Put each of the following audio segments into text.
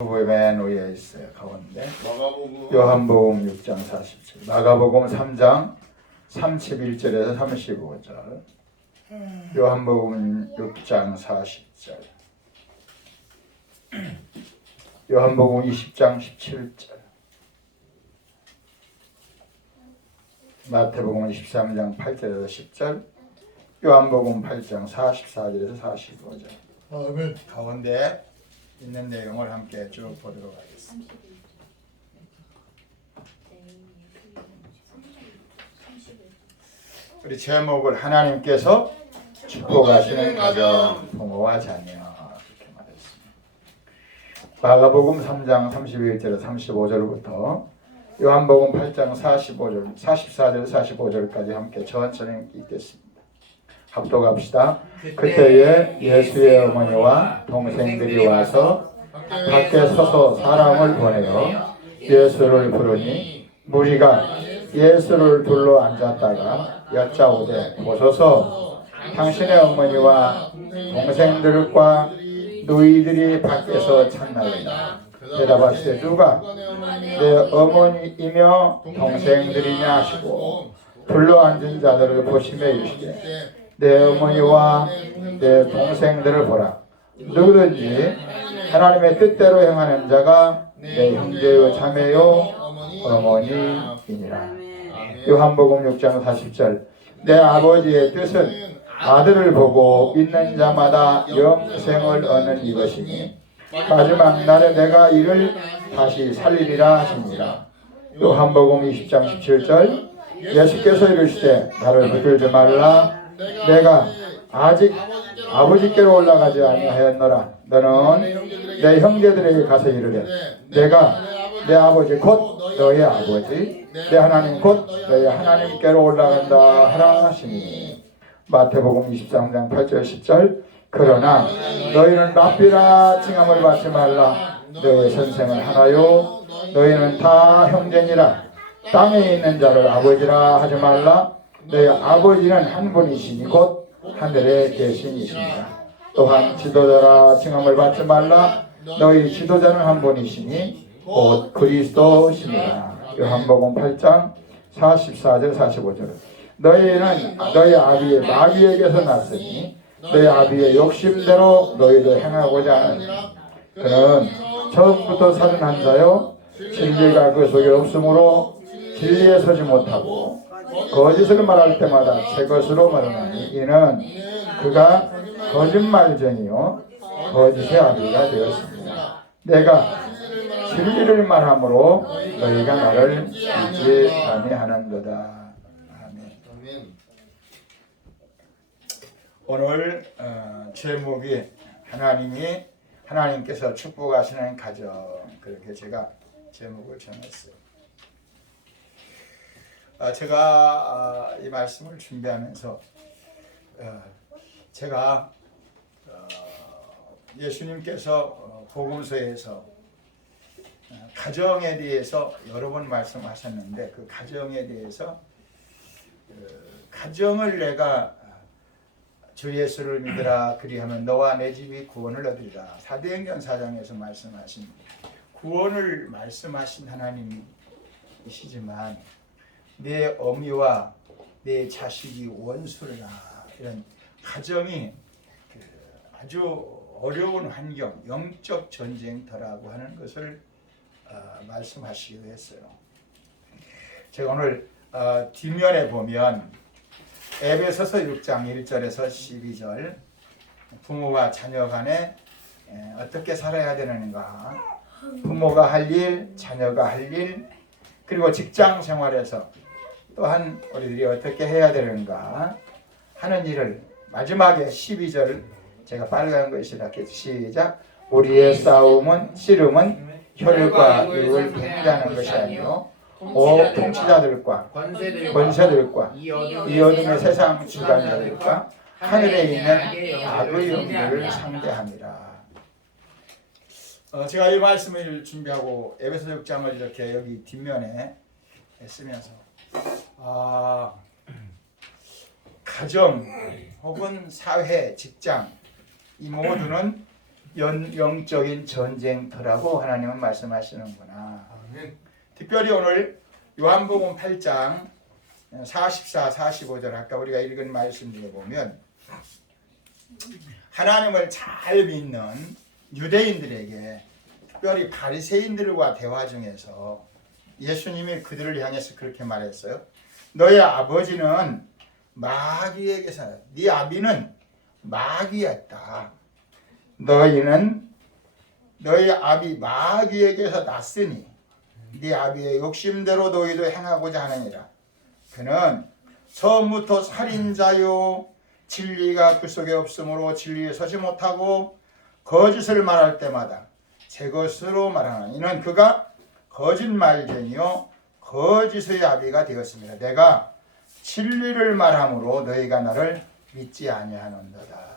맨 위에 있어요. 가운데 요한복음 6장 40절, 마가복음 3장 31절에서 35절, 요한복음 6장 40절, 요한복음 20장 17절, 마태복음 23장 8절에서 10절, 요한복음 8장 44절에서 45절. 아멘. 가운데 있는 내용을 함께 쭉 보도록 하겠습니다. 우리 제목을 하나님께서 축복하시는 가정, 부모와 자녀 이렇게 말했습니다. 마가복음 3장 31절 35절부터 요한복음 8장 45절 44절 45절까지 함께 천천히 읽겠습니다. 합독합시다. 그때에 예수의 어머니와 동생들이 와서 밖에 서서 사람을 보내어 예수를 부르니 무리가 예수를 둘러 앉았다가 여짜오되 보소서 당신의 어머니와 동생들과 너희들이 밖에서 찾나이다. 대답하시되 누가 내 어머니이며 동생들이냐 하시고 둘러 앉은 자들을 보시며 이르시되 내 어머니와 내 동생들을 보라. 누구든지 하나님의 뜻대로 행하는 자가 내 형제요 자매요 어머니이니라. 요한복음 6장 40절, 내 아버지의 뜻은 아들을 보고 믿는 자마다 영생을 얻는 이것이니 마지막 날에 내가 이를 다시 살리리라 하시니라. 요한복음 20장 17절, 예수께서 이르시되 나를 붙들지 말라. 내가 아직 아버지께로 올라가지 아니하였노라. 너는 내 형제들에게 가서 이르되 내가 내 아버지 곧 너의 아버지 내 하나님 곧 너의 하나님께로 올라간다 하라 하시니. 마태복음 23장 8절 10절, 그러나 너희는 랍비라 칭함을 받지 말라. 너의 선생은 하나요 너희는 다 형제니라. 땅에 있는 자를 아버지라 하지 말라. 너희 아버지는 한 분이시니 곧 하늘에 계신이십니다. 또한 지도자라 칭함을 받지 말라. 너희 지도자는 한 분이시니 곧 그리스도시니라. 요한복음 8장 44절 45절, 너희는 너희 아비의 마귀에게서 났으니 너희 아비의 욕심대로 너희도 행하고자 하느니라. 그는 처음부터 살인한 자요 진리가 그 속에 없으므로 진리에 서지 못하고 거짓을 말할 때마다 제 것으로 말하나니 이는 그가 거짓말쟁이요 거짓의 아비가 되었습니다. 내가 진리를 말함으로 너희가 나를 믿지 아니하는도다. 아멘. 오늘 제목이 하나님께서 축복하시는 가정, 그렇게 제가 제목을 정했어요. 제가 이 말씀을 준비하면서 제가 예수님께서 복음서에서 가정에 대해서 여러 번 말씀하셨는데 그 가정에 대해서 가정을 내가 주 예수를 믿으라 그리하면 너와 내 집이 구원을 얻으리라. 사도행전 4장에서 말씀하신 구원을 말씀하신 하나님이시지만 내 어미와 내 자식이 원수라. 이런 가정이 아주 어려운 환경, 영적 전쟁터라고 하는 것을 말씀하시기도 했어요. 제가 오늘 뒷면에 보면 에베소서 6장 1절에서 12절, 부모와 자녀 간에 어떻게 살아야 되는가, 부모가 할 일, 자녀가 할 일, 그리고 직장 생활에서 또한 우리들이 어떻게 해야 되는가 하는 일을 마지막에 12절 제가 빨간 글씨로 시작. 우리의 싸움은 씨름은 혈과 육을 팽자하는 것이 아니요 오 통치자들과 권세들과 이 어둠의 세상 주관자들과 하늘에 있는 악의 영들을 상대함이라. 제가 이 말씀을 준비하고 에베소 6장을 이렇게 여기 뒷면에 쓰면서 가정 혹은 사회, 직장 이 모두는 영적인 전쟁터라고 하나님은 말씀하시는구나. 아멘. 특별히 오늘 요한복음 8장 44, 45절 아까 우리가 읽은 말씀 중에 보면 하나님을 잘 믿는 유대인들에게 특별히 바리새인들과 대화 중에서 예수님이 그들을 향해서 그렇게 말했어요. 너의 아버지는 마귀에게서 네 아비는 마귀였다. 너의 아비 마귀에게서 났으니 네 아비의 욕심대로 너희도 행하고자 하느니라. 그는 처음부터 살인자요 진리가 그 속에 없으므로 진리에 서지 못하고 거짓을 말할 때마다 제 것으로 말하나 이는 그가 거짓말쟁이요 거짓의 아비가 되었습니다. 내가 진리를 말함으로 너희가 나를 믿지 아니하는도다.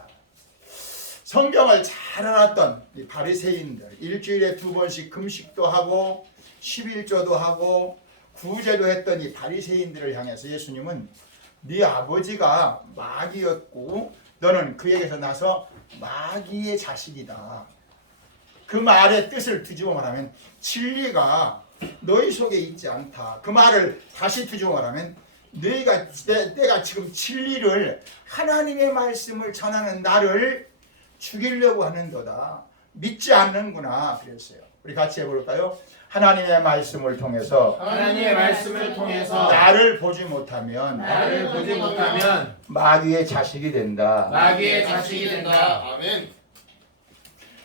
성경을 잘 알았던 이 바리새인들, 일주일에 2번씩 금식도 하고 11조도 하고 구제도 했던 이 바리새인들을 향해서 예수님은 네 아버지가 마귀였고 너는 그에게서 나서 마귀의 자식이다. 그 말의 뜻을 뒤집어 말하면 진리가 너희 속에 있지 않다. 그 말을 다시 뒤집어 말하면 내가 지금 진리를 하나님의 말씀을 전하는 나를 죽이려고 하는도다. 믿지 않는구나 그랬어요. 우리 같이 해볼까요? 하나님의 말씀을 통해서 나를 보지 못하면 마귀의 자식이 된다. 아멘.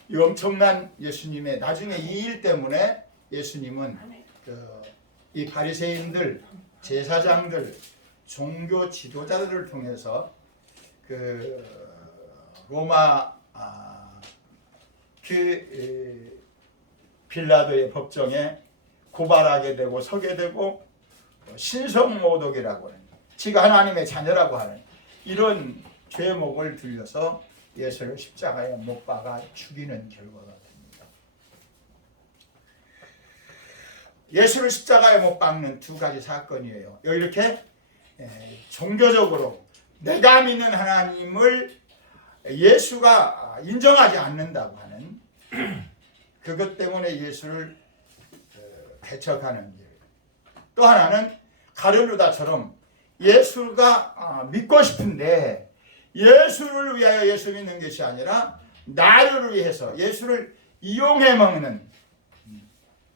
이 엄청난 예수님의 나중에 이 일 때문에 예수님은 이 바리새인들, 제사장들, 종교 지도자들을 통해서 로마 빌라도의 법정에 고발하게 되고 서게 되고 신성모독이라고 하는 지가 하나님의 자녀라고 하는 이런 죄목을 들려서 예수를 십자가에 못 박아 죽이는 결과가 됩니다. 예수를 십자가에 못 박는 두 가지 사건이에요. 이렇게 종교적으로 내가 믿는 하나님을 예수가 인정하지 않는다고 하는 그것 때문에 예수를 배척하는 일. 또 하나는 가룟유다처럼 예수가 믿고 싶은데 예수를 위하여 예수 믿는 것이 아니라 나를 위해서 예수를 이용해 먹는.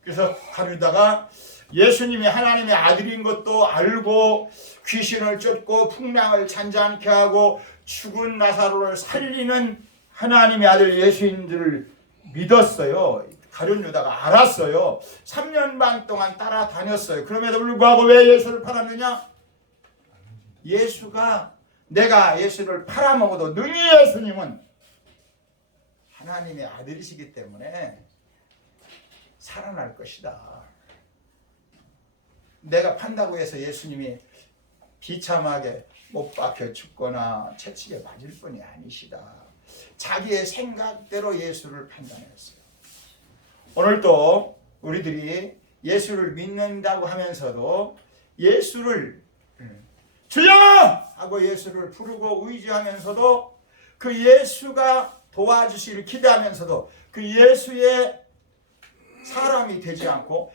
그래서 가룟유다가 예수님이 하나님의 아들인 것도 알고 귀신을 쫓고 풍랑을 잔잔케 하고 죽은 나사로를 살리는 하나님의 아들 예수인 줄 믿었어요. 가룟유다가 알았어요. 3년 반 동안 따라다녔어요. 그럼에도 불구하고 왜 예수를 팔았느냐? 내가 예수를 팔아먹어도 능히 예수님은 하나님의 아들이시기 때문에 살아날 것이다. 내가 판다고 해서 예수님이 비참하게 못 박혀 죽거나 채찍에 맞을 뿐이 아니시다. 자기의 생각대로 예수를 판단했어요. 오늘도 우리들이 예수를 믿는다고 하면서도 예수를 주여! 하고 예수를 부르고 의지하면서도 그 예수가 도와주시기를 기대하면서도 그 예수의 사람이 되지 않고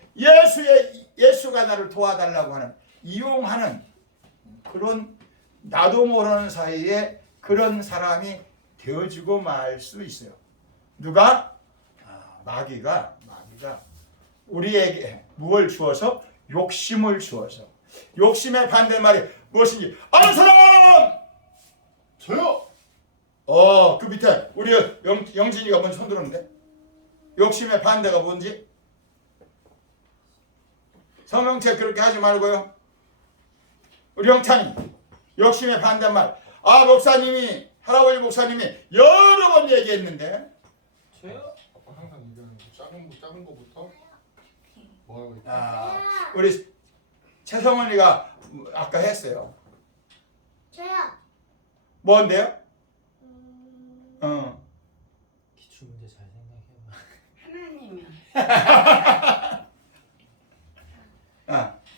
예수가 나를 도와달라고 하는 이용하는 그런 나도 모르는 사이에 그런 사람이 되어지고 말 수 있어요. 누가? 마귀가 우리에게 무엇을 주어서? 욕심을 주어서. 욕심의 반대말이 무엇인지 아는 사람! 저요! 그 밑에 우리 영진이가 먼저 손 들었는데 욕심의 반대가 뭔지? 성경책 그렇게 하지 말고요. 우리 영찬이 욕심의 반대말 목사님이 할아버지 목사님이 여러 번 얘기했는데 저요? 항상 얘기하는 거 작은 거부터 뭐라고 했지? 우리 최성원이가 아까 했어요. 저요. 뭔데요? 기출 문제 잘 생각해봐. 하나님이요.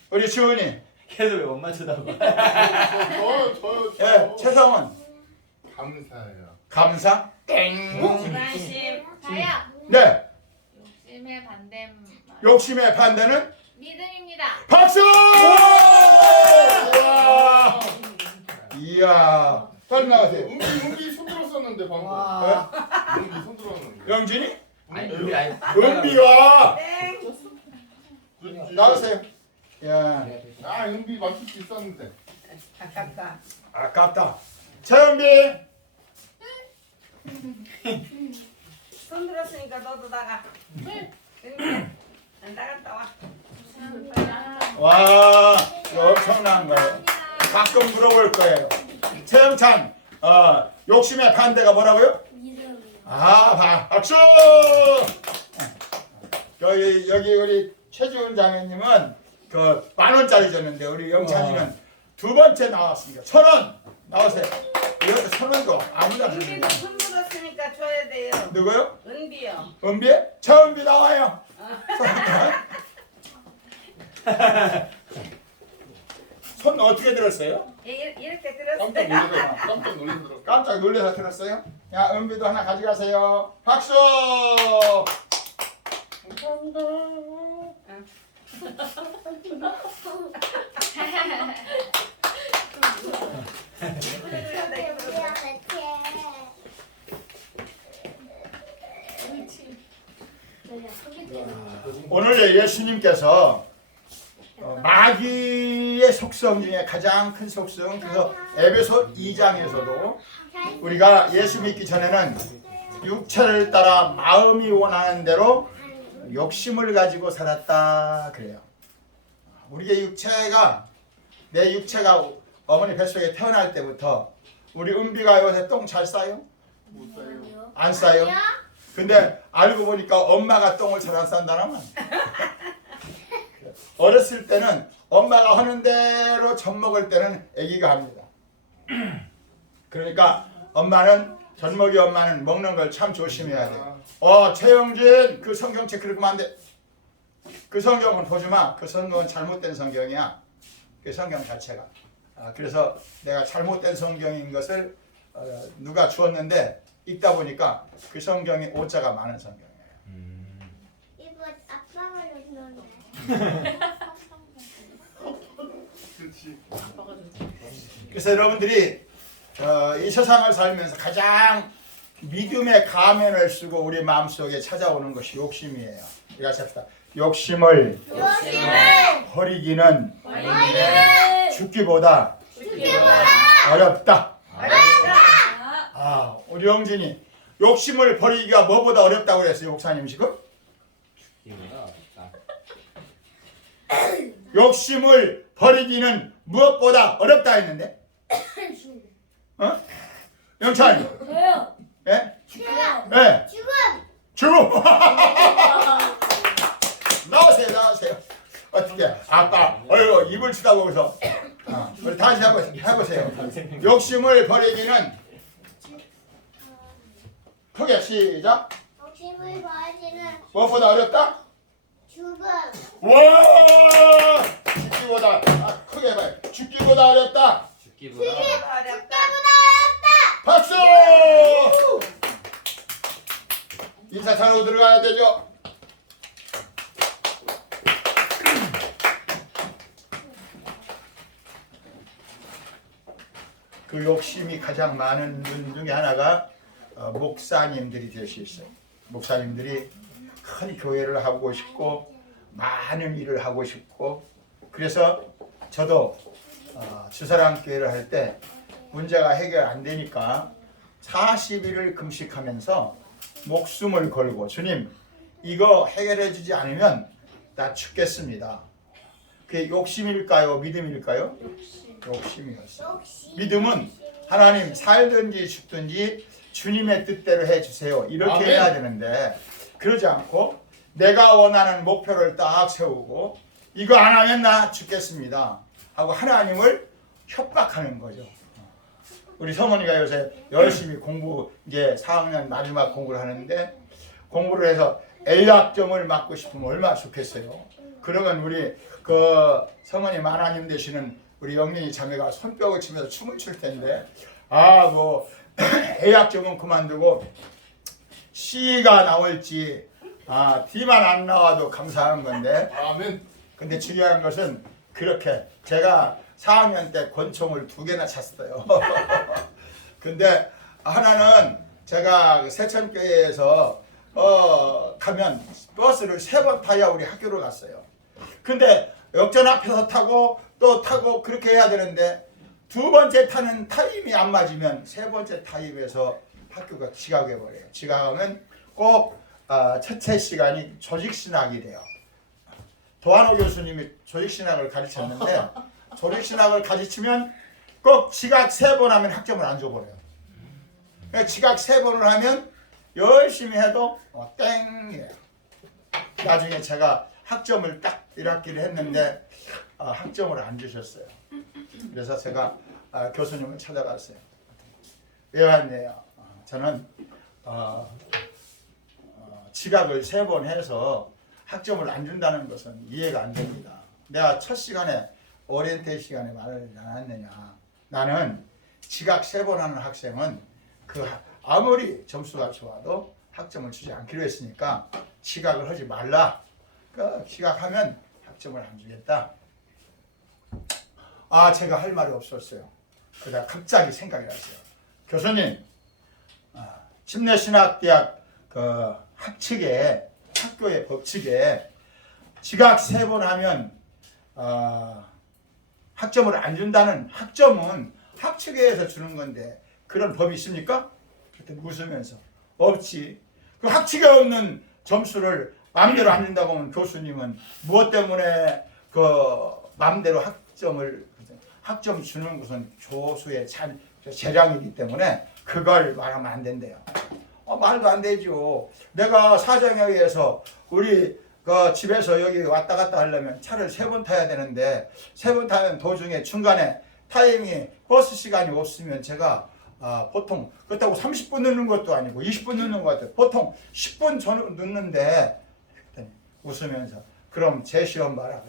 우리 지훈이. 걔도 왜 못 맞추다고? 저요. 최성원. 감사해요. 감사. 땡. 관심. 저요. 네. 욕심의 반대 욕심의 반대는 믿음입니다. 박수! 이야. 이야. 빨리 나가세요. 은비 손 들었었는데 방금. 와. 은비 손 들었는데. 영진이? 아니 우리 아니. 은비와 그렇지. 나가세요. 야, 아 은비 맞출 수 있었는데. 아깝다. 아깝다. 최은비. 손 들었으니까 너도 나가. 응. 안 나갔다 와. 와, 이거 엄청난 거예요. 가끔 물어볼 거예요. 최영찬, 욕심의 반대가 뭐라고요? 믿음이요. 박수! 여기 우리 최지훈 장애님은 그 10,000원짜리 줬는데 우리 영찬이는 두 번째 나왔습니다. 1,000원 나오세요. 이거 1,000원도 아무나 주는 은비도 손 들었으니까 줘야 돼요. 누구요? 은비요. 은비? 최은비 나와요. 손 어떻게 들었어요? 이렇게 깜짝 들었어요. 놀라서 깜짝 놀라서. 깜짝 놀라서 들었어요? 야, 은비도 하나 가져가세요. 박수! 오늘 예수님께서 마귀의 속성 중에 가장 큰 속성, 그래서 에베소 2장에서도 우리가 예수 믿기 전에는 육체를 따라 마음이 원하는 대로 욕심을 가지고 살았다 그래요. 우리의 육체가, 내 육체가 어머니 뱃속에 태어날 때부터 우리 은비가 요새 똥 잘 싸요? 못 사요. 안 싸요? 근데 알고 보니까 엄마가 똥을 잘 안 싼다나만. 어렸을 때는 엄마가 하는 대로 젖 먹을 때는 아기가 합니다. 그러니까 젖먹이 엄마는 먹는 걸 참 조심해야 돼. 최영진 그 성경책 그렇게 하면 안 돼. 그 성경은 보지 마. 그 성경은 잘못된 성경이야. 그 성경 자체가. 그래서 내가 잘못된 성경인 것을 누가 주었는데 읽다 보니까 그 성경이 오자가 많은 성경이에요. 이거 아빠가 줬는데. 그렇지. 그래서 여러분들이 이 세상을 살면서 가장 믿음의 가면을 쓰고 우리 마음속에 찾아오는 것이 욕심이에요. 같이 합시다. 욕심을 버리기는 죽기보다 어렵다. 우리 영진이 욕심을 버리기가 뭐보다 어렵다고 그랬어요, 목사님 지금? 욕심을 버리기는 무엇보다 어렵다 했는데? 영찬이? 저요. 예? 저요. 예? 죽음. 죽음! 나오세요. 어떻게? 아까 입을 치다고 그래서 우리 다시 해보세요. 욕심을 버리기는 크게 시작. 욕심을 버리는 무엇보다 어렵다? 죽음. 와! 죽기보다 크게 해봐요. 죽기보다 어렵다. 죽기보다 어렵다. 박수! 인사차로 들어가야 되죠. 그 욕심이 가장 많은 분 중에 하나가 목사님들이 될 수 있어요. 목사님들이 큰 교회를 하고 싶고 많은 일을 하고 싶고, 그래서 저도 주사랑 교회를 할 때 문제가 해결 안 되니까 40일을 금식하면서 목숨을 걸고, 주님 이거 해결해 주지 않으면 나 죽겠습니다. 그게 욕심일까요? 믿음일까요? 욕심이었어요. 믿음은 하나님 살든지 죽든지 주님의 뜻대로 해주세요, 이렇게 아멘. 해야 되는데 그러지 않고 내가 원하는 목표를 딱 세우고 이거 안 하면 나 죽겠습니다 하고 하나님을 협박하는 거죠. 우리 성원이가 요새 열심히 공부, 이제 4학년 마지막 공부를 하는데, 공부를 해서 A학점을 맞고 싶으면 얼마나 좋겠어요. 그러면 우리 그 성원이 하나님 되시는 우리 영린이 자매가 손뼉을 치면서 춤을 출 텐데, A학점은 그만두고 C가 나올지 D만 안 나와도 감사한 건데, 아멘. 근데 중요한 것은 그렇게 제가 4학년 때 권총을 2개나 찼어요. 근데 하나는 제가 세천교회에서 가면 버스를 3번 타야 우리 학교를 갔어요. 근데 역전 앞에서 타고 또 타고 그렇게 해야 되는데 2번째 타는 타임이 안 맞으면 3번째 타임에서 학교가 지각해 버려요. 지각하면 꼭 첫째 시간이 조직신학이 돼요. 도한호 교수님이 조직신학을 가르쳤는데 조직신학을 가르치면 꼭 지각 3번 하면 학점을 안 줘버려요. 그러니까 지각 3번을 하면 열심히 해도 땡이에요. 나중에 제가 학점을 딱 1학기를 했는데 학점을 안 주셨어요. 그래서 제가 교수님을 찾아갔어요. 왜 왔네요? 저는 지각을 3번 해서 학점을 안 준다는 것은 이해가 안 됩니다. 내가 첫 시간에 오리엔테이션 시간에 말을 안 했느냐. 나는 지각 3번 하는 학생은 아무리 점수가 좋아도 학점을 주지 않기로 했으니까 지각을 하지 말라. 지각하면 학점을 안 주겠다. 제가 할 말이 없었어요. 그러다 갑자기 생각이 났어요. 교수님, 침례신학대학 학교의 법칙에 지각 3번 하면 학점을 안 준다는, 학점은 학칙에서 주는 건데 그런 법이 있습니까? 그때 웃으면서 없지. 그 학칙에 없는 점수를 마음대로 안 준다고 하면 교수님은 무엇 때문에 마음대로 학점 주는 것은 교수의 재량이기 때문에 그걸 말하면 안 된대요. 말도 안 되죠. 내가 사정에 의해서 우리 집에서 여기 왔다 갔다 하려면 차를 3번 타야 되는데 3번 타면 도중에 중간에 타임이 버스 시간이 없으면 제가 보통 그렇다고 30분 늦는 것도 아니고 20분 늦는 것 같아요. 보통 10분 늦는데 웃으면서 그럼 제 시험 봐라.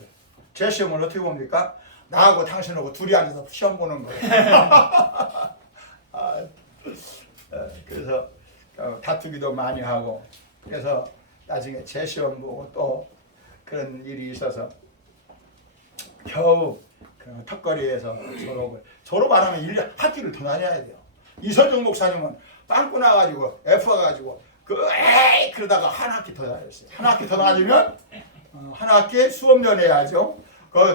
제 시험을 어떻게 봅니까? 나하고 당신하고 둘이 앉아서 시험 보는 거예요. 그래서 다투기도 많이 하고 그래서 나중에 제 시험 보고 또 그런 일이 있어서 겨우 턱걸이에서 졸업 안 하면 학기를 더 다녀야 돼요. 이선종 목사님은 빵꾸 나가지고 F 와가지고 그러다가 한 학기 더 다녔어요. 한 학기 더 다니면 한 학기에 수업료 해야죠.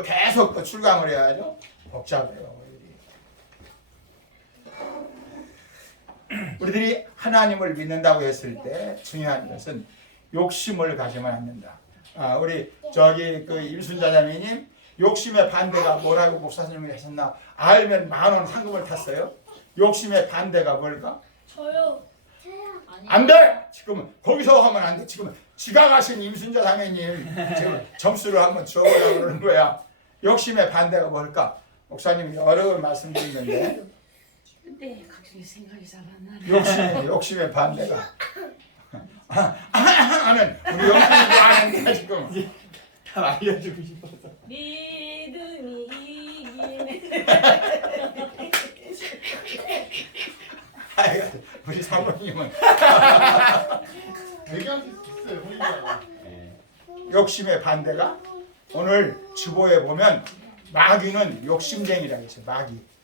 계속 또 출강을 해야죠. 복잡해요. 우리들이 하나님을 믿는다고 했을 때 중요한 것은 욕심을 가지면 안 된다. 우리 임순자 자매님 욕심의 반대가 뭐라고 목사님이 하셨나? 알면 10,000원 상금을 탔어요. 욕심의 반대가 뭘까? 저요. 안 돼! 지금 거기서 하면 안 돼. 지금 지각하신 임순자 자매님 지금 점수를 한번 줘보려고 그러는 거야. 욕심의 반대가 뭘까? 목사님이 여러 번 말씀드리는데 근데 각종의 생각이 잘 안 나네. 욕심의 반대가 하는 우리 영순이도 아는데 지금 다 알려주고 싶어서. 믿음이 이기네. 우리 사모님은 얘기할 수 있어요. 우리가. 욕심의 반대가 오늘 주보에 보면 마귀는 욕심쟁이라고 했어요.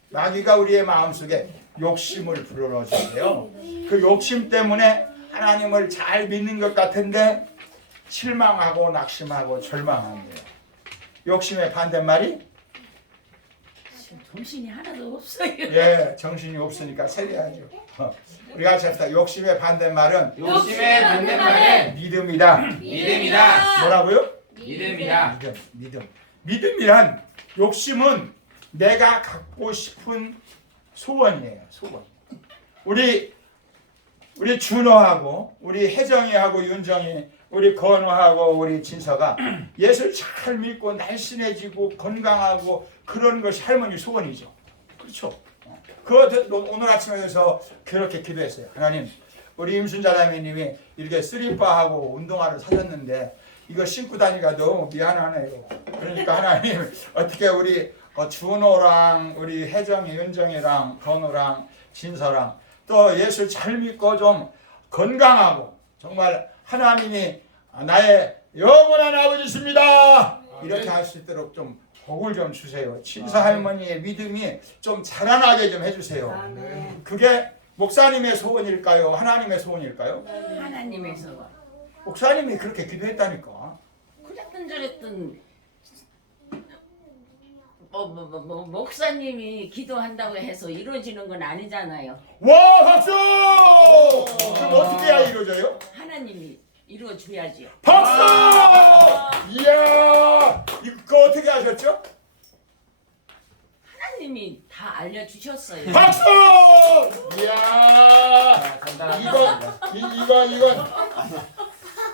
마귀가 우리의 마음속에 욕심을 불어넣어주는데요. 그 욕심 때문에 하나님을 잘 믿는 것 같은데 실망하고 낙심하고 절망한대요. 욕심의 반대말이 정신이 하나도 없어요. 예, 정신이 없으니까 세려야죠. 우리가 합시다. 욕심의 반대말은 욕심의 반대말은 믿음이다. 믿음이다. 뭐라고요? 믿음이다. 믿음이란 욕심은 내가 갖고 싶은 소원이에요. 소원. 우리 준호하고 우리 혜정이하고 윤정이 우리 건호하고 우리 진서가 예수를 잘 믿고 날씬해지고 건강하고 그런 것이 할머니 소원이죠. 그렇죠? 오늘 아침에서 그렇게 기도했어요. 하나님, 우리 임순자 자매님이 이렇게 슬리퍼하고 운동화를 사줬는데 이거 신고 다니기가 너무 미안하네요. 그러니까 하나님 어떻게 우리 준호랑 우리 혜정이, 윤정이랑 건호랑 진서랑 또 예수 잘 믿고 좀 건강하고 정말 하나님이 나의 영원한 아버지십니다. 이렇게 할 수 있도록 좀 복을 좀 주세요. 친사 할머니의 믿음이 좀 자라나게 좀 해주세요. 아멘. 그게 목사님의 소원일까요? 하나님의 소원일까요? 하나님에서 목사님이 그렇게 기도했다니까. 그랬든 저랬든 목사님이 기도한다고 해서 이루어지는 건 아니잖아요. 와 박수! 그럼 어떻게 해야 이루어져요? 하나님이 이루어줘야지요. 박수! 이야, 이거 어떻게 하셨죠? 하나님이 다 알려주셨어요. 박수! 이야, 이건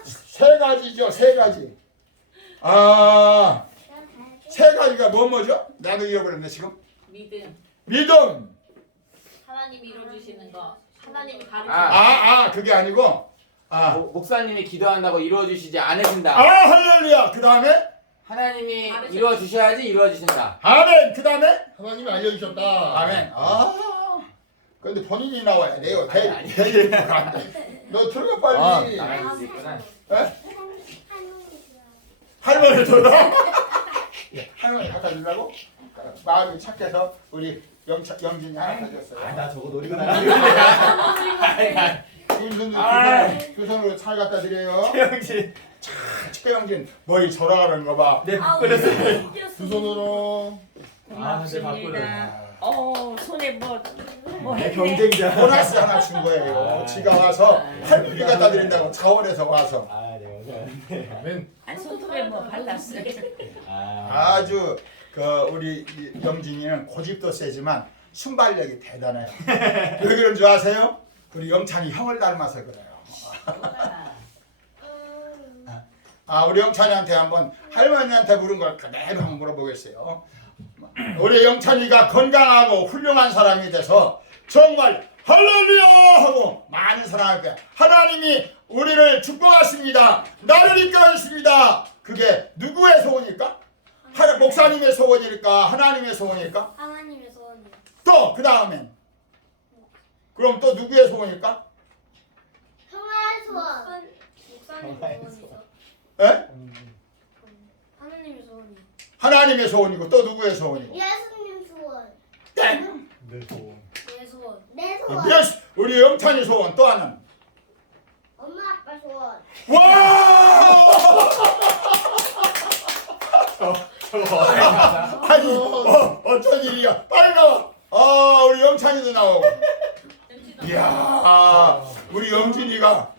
세 가지죠, 세 가지. 아, 세 가지가 뭐죠? 나도 잃어버렸네 지금. 믿음. 믿음. 하나님이 이루어주시는 거. 하나님이 가르쳐. 그게 아니고. 목사님이 기도한다고 이루어주시지 않으신다. 할렐루야. 그 다음에 하나님이 이루어주셔야지 이루어지신다. 아멘. 그 다음에 하나님이 알려주셨다. 아멘. 근데 본인이 나와야 돼요. 아니. 너 들어가 빨리. 나갈 수 있구나. 할머니 들어. 예, 할머니 갖다 주려고 마음이 착해서 우리 영진이 하나 가졌어요. 나 저거 노리고 나가. 두 손으로 잘 갖다 드려요. 최영진. 최영진 머리 절하는 거 봐. 네, 바꾸렸어요. 두 손으로. 고맙습니다. 손에 뭐 했네. 경쟁자. 보너스 하나 준 거예요. 지가 와서 할머니 갖다 드린다고 차원에서 와서 아멘. 아니 손톱에 뭐 발랐어요. 아주 우리 영진이는 고집도 세지만 순발력이 대단해요. 왜 그런 줄 아세요? 우리 영찬이 형을 닮아서 그래요. 우리 영찬이한테 한번 할머니한테 물은 걸 그대로 한번 물어보겠어요. 우리 영찬이가 건강하고 훌륭한 사람이 돼서 정말 할렐루야 하고 많은 사람 앞에 하나님이 우리를 축복하십니다. 나를 이끌어주십니다. 그게 누구의 소원일까? 목사님의 소원일까? 하나님의 소원일까? 하나님의 소원이. 또 그 다음엔 그럼 또 누구의 소원일까? 형아의 소원. 목사님의 소원이죠. 에? 하나님의 소원이. 하나님의 소원이고 또 누구의 소원이고? 예수님 소원. 땡! 내 소원. 내 소원. 내 소원. 우리 영찬이 소원 또 하나는? 엄마 아빠 소원. 와! 아니 어쩐 일이야? 빨리 나와. 우리 영찬이도 나오고. 이야, 우리 영진이가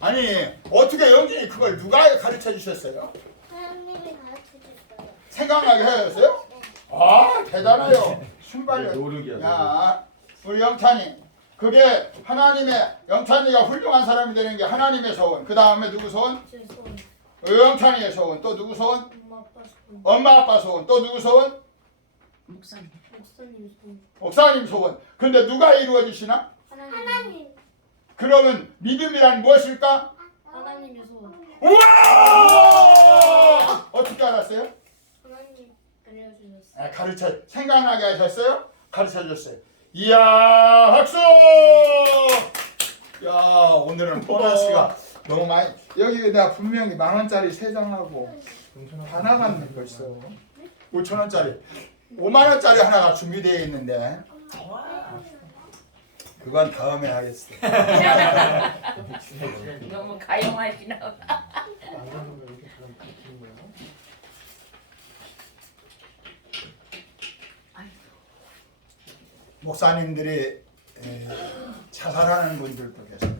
아니 어떻게 영진이 그걸 누가 가르쳐 주셨어요? 하나님이 가르쳐줬어요. 생각나게 하셨어요? 대단해요. 순발력. 노력이야. 야, 우리 영찬이 그게 하나님의 영찬이가 훌륭한 사람이 되는 게 하나님의 소원. 그 다음에 누구 소원? 제 소원. 영찬이의 소원. 또 누구 소원? 엄마 아빠 소원. 엄마 아빠 소원. 또 누구 소원? 목사님. 목사님 소원. 목사님 소원. 근데 누가 이루어 주시나? 하나님. 그러면 믿음이란 무엇일까? 하나님의 소원. 우와! 어떻게 알았어요? 하나님 알려주셨어요. 가르쳐 생각나게 하셨어요? 가르쳐 줬어요. 이야, 박수! 야, 오늘은 보너스가 너무 많이. 여기 내가 분명히 10,000원짜리 3장하고 다 나갔네 벌써. 5,000원짜리 50,000원짜리 하나가 준비되어 있는데 그건 다음에 하겠어. 너무 가용하시나 봐. 안 가는 거 이렇게 그럼 바뀌는 거야? 목사님들이 자살하는 분들도 계세요.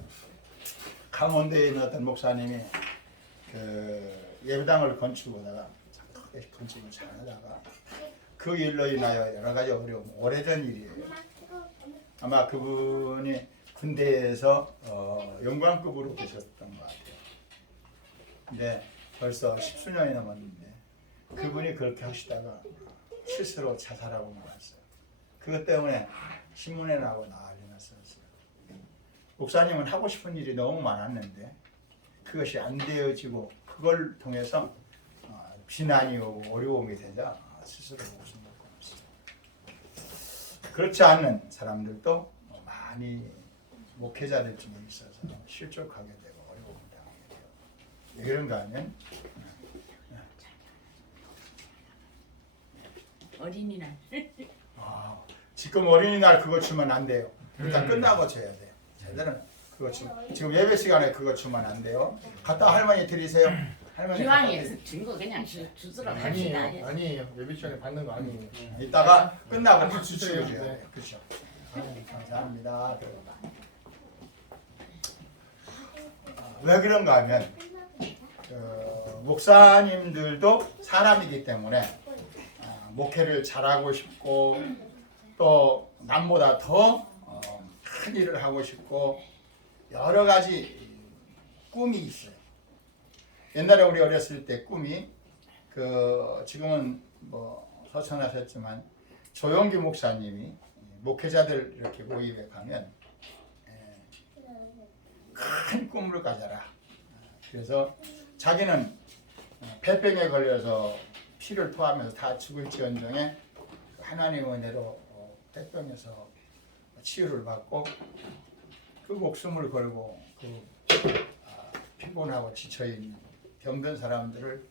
강원도에 있는 어떤 목사님이 예배당을 건축하다가 건축을 잘하다가 그 일로 인하여 여러 가지 어려움, 오래전 일이에요. 아마 그분이 군대에서 영광급으로 계셨던 것 같아요. 근데 벌써 10수년이 넘었는데 그분이 그렇게 하시다가 스스로 자살하고 말았어요. 그것 때문에 신문에 나오고 난리 났었어요. 목사님은 하고 싶은 일이 너무 많았는데 그것이 안 되어지고 그걸 통해서 비난이 오고 어려움이 되자 스스로 목숨을 끊었어요. 그렇지 않는 사람들도 많이 목회자들 중에 있어서 실족하게 되고 어려움이 왜 그런가 하면 어린이날. 지금 어린이날 그거 주면 안 돼요. 일단 끝나고 줘야 돼요. 제대로 그거 지금 예배 시간에 그거 주면 안 돼요. 갖다 할머니 드리세요. 할머니 기왕에 준거 그냥 주스러 아니에요. 갑시다. 아니에요. 예배 시간에 받는 거 아니에요. 이따가 끝나고 같이 박수 치고 주세요. 줘야 네. 돼요. 그렇죠. 감사합니다. 왜 그런가 하면 목사님들도 사람이기 때문에 목회를 잘하고 싶고 또 남보다 더 큰 일을 하고 싶고 여러 가지 꿈이 있어요. 옛날에 우리 어렸을 때 꿈이 지금은 뭐 서천하셨지만 조용기 목사님이 목회자들 이렇게 모임에 가면 큰 꿈을 가져라. 그래서 자기는 폐병에 걸려서 피를 토하면서 다 죽을지언정에 하나님의 은혜로 폐병에서 치유를 받고 그 목숨을 걸고 피곤하고 지쳐있는 병든 사람들을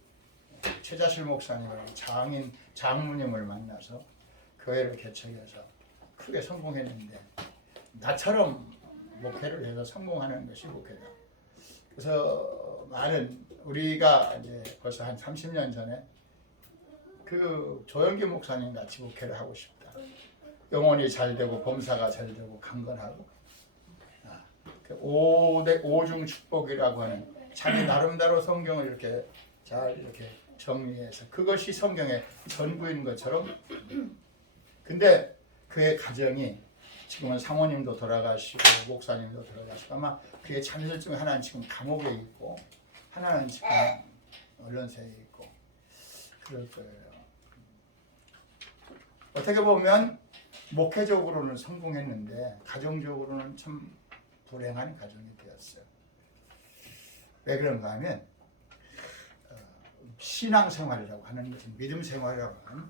최자실 목사님을 장모님을 만나서 교회를 개척해서 크게 성공했는데 나처럼 목회를 해서 성공하는 것이 목회다. 그래서 많은 우리가 이제 벌써 한 30년 전에 그 조영기 목사님 같이 목회를 하고 싶다. 영혼이 잘 되고 범사가 잘 되고 강건하고 오중 축복이라고 하는 자기 나름대로 성경을 이렇게 잘 이렇게 정리해서 그것이 성경의 전부인 것처럼 근데 그의 가정이 지금은 상호님도 돌아가시고 목사님도 돌아가시고 아마 그의 자녀들 중에 하나는 지금 감옥에 있고 하나는 지금 언론사에 있고 그럴 거예요. 어떻게 보면 목회적으로는 성공했는데 가정적으로는 참 불행한 가정이 되었어요. 왜 그런가 하면 신앙생활이라고 하는 것은 믿음생활이라고 하는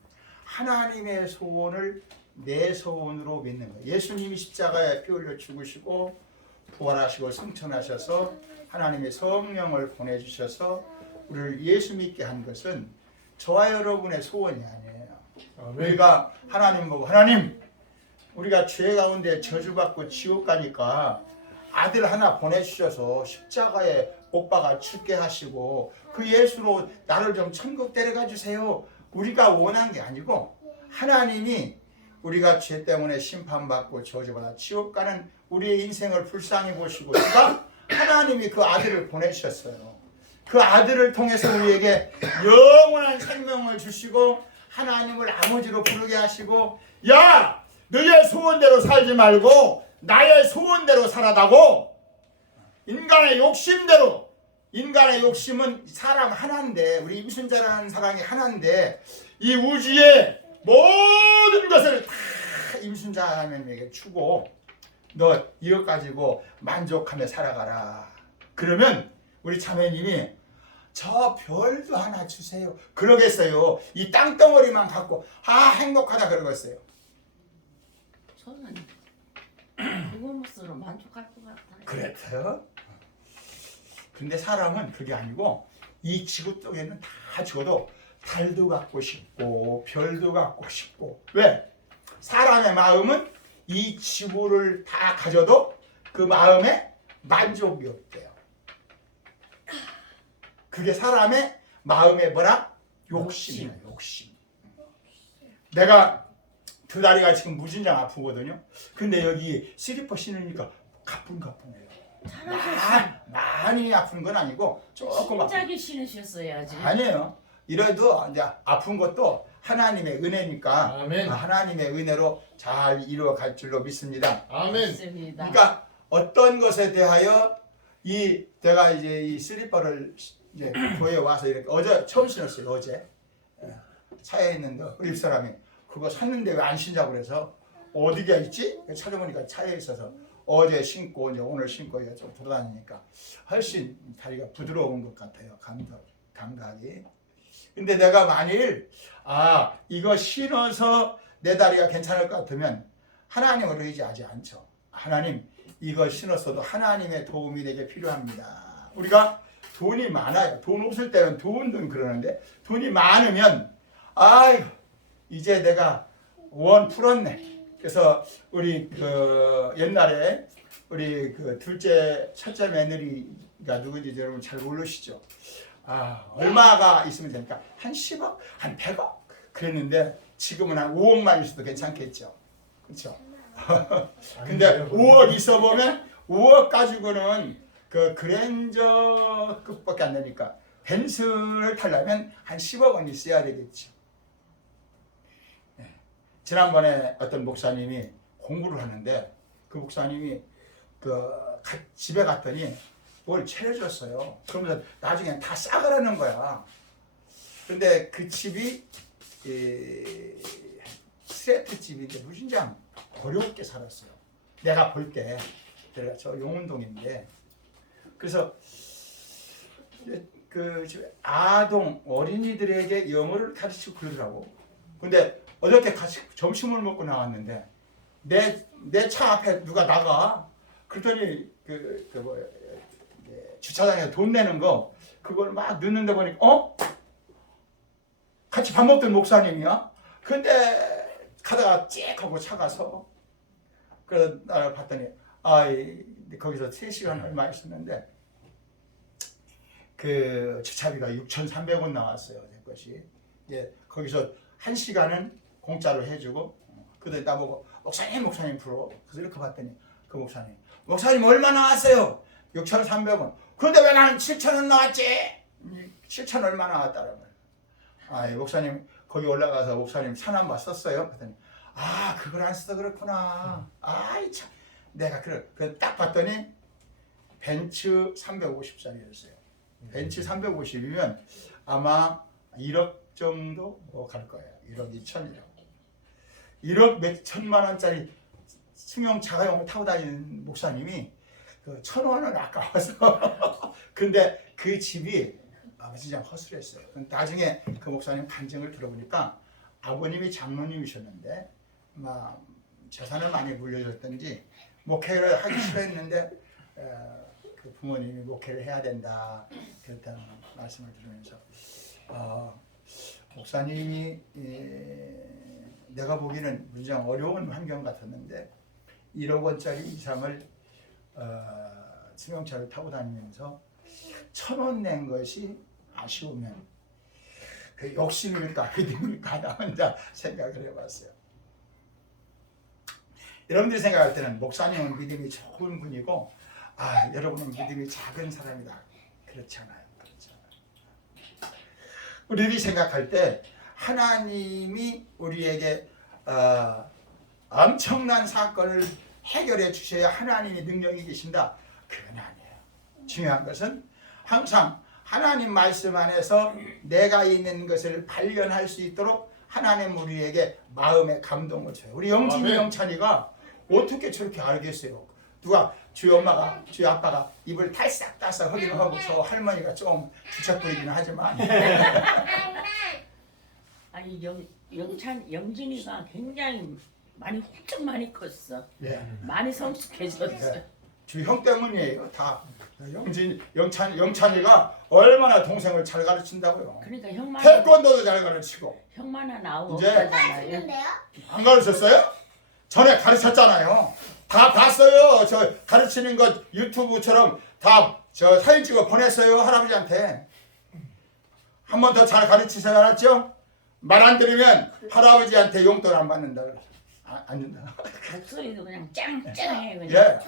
하나님의 소원을 내 소원으로 믿는 거예요. 예수님이 십자가에 피 흘려 죽으시고 부활하시고 승천하셔서 하나님의 성령을 보내주셔서 우리를 예수 믿게 한 것은 저와 여러분의 소원이 아니에요. 우리가 하나님 보고 하나님 우리가 죄 가운데 저주받고 지옥 가니까 아들 하나 보내주셔서 십자가에 못 박아 죽게 하시고 그 예수로 나를 좀 천국 데려가 주세요. 우리가 원한 게 아니고 하나님이 우리가 죄 때문에 심판받고 저주받아 지옥 가는 우리의 인생을 불쌍히 보시고 그러니까 하나님이 그 아들을 보내셨어요. 그 아들을 통해서 우리에게 영원한 생명을 주시고 하나님을 아버지로 부르게 하시고 야! 너의 소원대로 살지 말고 나의 소원대로 살아다고 인간의 욕심대로 인간의 욕심은 사람 하나인데 우리 임순자라는 사람이 하나인데 이 우주의 모든 것을 다 임순자에게 주고 너 이것 가지고 만족하며 살아가라. 그러면 우리 자매님이 저 별도 하나 주세요. 그러겠어요. 이 땅덩어리만 갖고 행복하다 그러겠어요. 저는 그것으로 만족할 것 같아요. 그렇대요. 근데 사람은 그게 아니고 이 지구 땅에는 다 죽어도 달도 갖고 싶고 별도 갖고 싶고 왜? 사람의 마음은 이 지구를 다 가져도 그 마음에 만족이 없대요. 그게 사람의 마음의 뭐라? 욕심이에요. 욕심. 내가 두 다리가 지금 무진장 아프거든요. 근데 여기 슬리퍼 신으니까 가뿐가뿐해요. 많이 아픈 건 아니고 조금 아픈. 진작에 신으셨어야지. 아니에요. 이래도 이제 아픈 것도 하나님의 은혜니까 아멘. 하나님의 은혜로 잘 이루어갈 줄로 믿습니다. 아멘. 믿습니다. 그러니까 어떤 것에 대하여 내가 이제 이 슬리퍼를 이제 교회에 와서 이렇게 어제 처음 신었어요. 어제 차에 있는데 우리 사람이 그거 샀는데 왜 안 신자고 그래서 어디가 있지? 찾아보니까 차에 있어서 어제 신고 이제 오늘 신고 이제 좀 돌아다니니까 훨씬 다리가 부드러운 것 같아요. 감각이. 근데 내가 만일 이거 신어서 내 다리가 괜찮을 것 같으면 하나님을 의지하지 않죠. 하나님 이거 신었어도 하나님의 도움이 내게 필요합니다. 우리가 돈이 많아요. 돈 없을 때는 돈 그러는데 돈이 많으면 아이고 이제 내가 원 풀었네. 그래서 우리 그 옛날에 우리 그 첫째 며느리가 누군지 여러분 잘 모르시죠? 아 얼마가 있으면 됩니까? 한 10억, 한 100억 그랬는데 지금은 한 5억만 있어도 괜찮겠죠. 그렇죠? 근데 5억 있어 보면 5억 가지고는 그 그랜저급밖에 안 되니까 벤츠를 타려면 한 10억 원 있어야 되겠죠. 네. 지난번에 어떤 목사님이 공부를 하는데 그 목사님이 집에 갔더니 뭘 차려줬어요. 그러면서 나중에 다 싸가라는 거야. 근데 그 집이 스레트 집인데 무진장 어렵게 살았어요. 내가 볼 때 내가 저 용운동인데 그래서 그 아동 어린이들에게 영어를 가르치고 그러더라고. 근데 어저께 같이 점심을 먹고 나왔는데 내 차 앞에 누가 나가. 그랬더니 주차장에 돈 내는 거 그걸 막 넣는데 보니까 같이 밥 먹던 목사님이야. 근데 가다가 จี้하고 차가서 그래서 나를 봤더니 거기서 3시간 얼마 있었는데 그 주차비가 6,300원 나왔어요. 제 것이. 거기서 1시간은 공짜로 해주고 그다음에 나보고 목사님 불러. 그래서 이렇게 봤더니 그 목사님 얼마 나왔어요? 6,300원. 그런데 왜 나는 7,000원 나왔지? 7,000 얼마 나왔다는 거예요. 목사님 거기 올라가서 목사님 산한바 썼어요? 그랬더니 그걸 안 써서 그렇구나. 참 내가 딱 봤더니 벤츠 350짜리였어요. 벤츠 350이면 아마 1억 정도 갈 거예요. 1억 2천이라고. 1억 몇 천만 원짜리 승용 자가용을 타고 다니는 목사님이 1,000원은 아까워서 근데 그 집이 진짜 허술했어요. 나중에 그 목사님 간증을 들어보니까 아버님이 장로님이셨는데 재산을 많이 물려줬던지 목회를 하기 싫어했는데 그 부모님이 목회를 해야 된다 그랬다는 말씀을 들으면서 목사님이 내가 보기에는 무지장 어려운 환경 같았는데 1억 원짜리 이상을 승용차를 타고 다니면서 1,000원 낸 것이 아쉬우면 그 욕심일까 믿음일까 나 혼자 생각을 해봤어요. 여러분들이 생각할 때는 목사님은 믿음이 좋은 분이고 여러분은 믿음이 작은 사람이다. 그렇잖아요. 우리들이 생각할 때 하나님이 우리에게 엄청난 사건을 해결해 주셔야 하나님의 능력이 계신다. 그건 아니에요. 중요한 것은 항상 하나님 말씀 안에서 내가 있는 것을 발견할 수 있도록 하나님 우리에게 마음의 감동을 줘요. 우리 영진이 영찬이가 어떻게 저렇게 알겠어요? 누가 주희 엄마가 주희 아빠가 입을 탈싹 따서 하기는 하고 저 할머니가 좀 주책부리기는 하지만 영진이가 굉장히 훌쩍 많이 컸어. 예. 많이 성숙해졌어. 네. 주희 형 때문이에요. 다 영찬이가 얼마나 동생을 잘 가르친다고요. 그러니까 형만 태권도도 잘 가르치고. 형만 하나 이제 없잖아요. 있는데요? 안 가르쳤어요? 전에 가르쳤잖아요. 다 봤어요. 저 가르치는 것 유튜브처럼 다 저 사진 찍어 보냈어요. 할아버지한테. 한 번 더 잘 가르치세요. 알았죠? 말 안 들으면 할아버지한테 용돈 안 받는다. 안 준다. 목소리도 그냥 짱짱해 그냥. 예.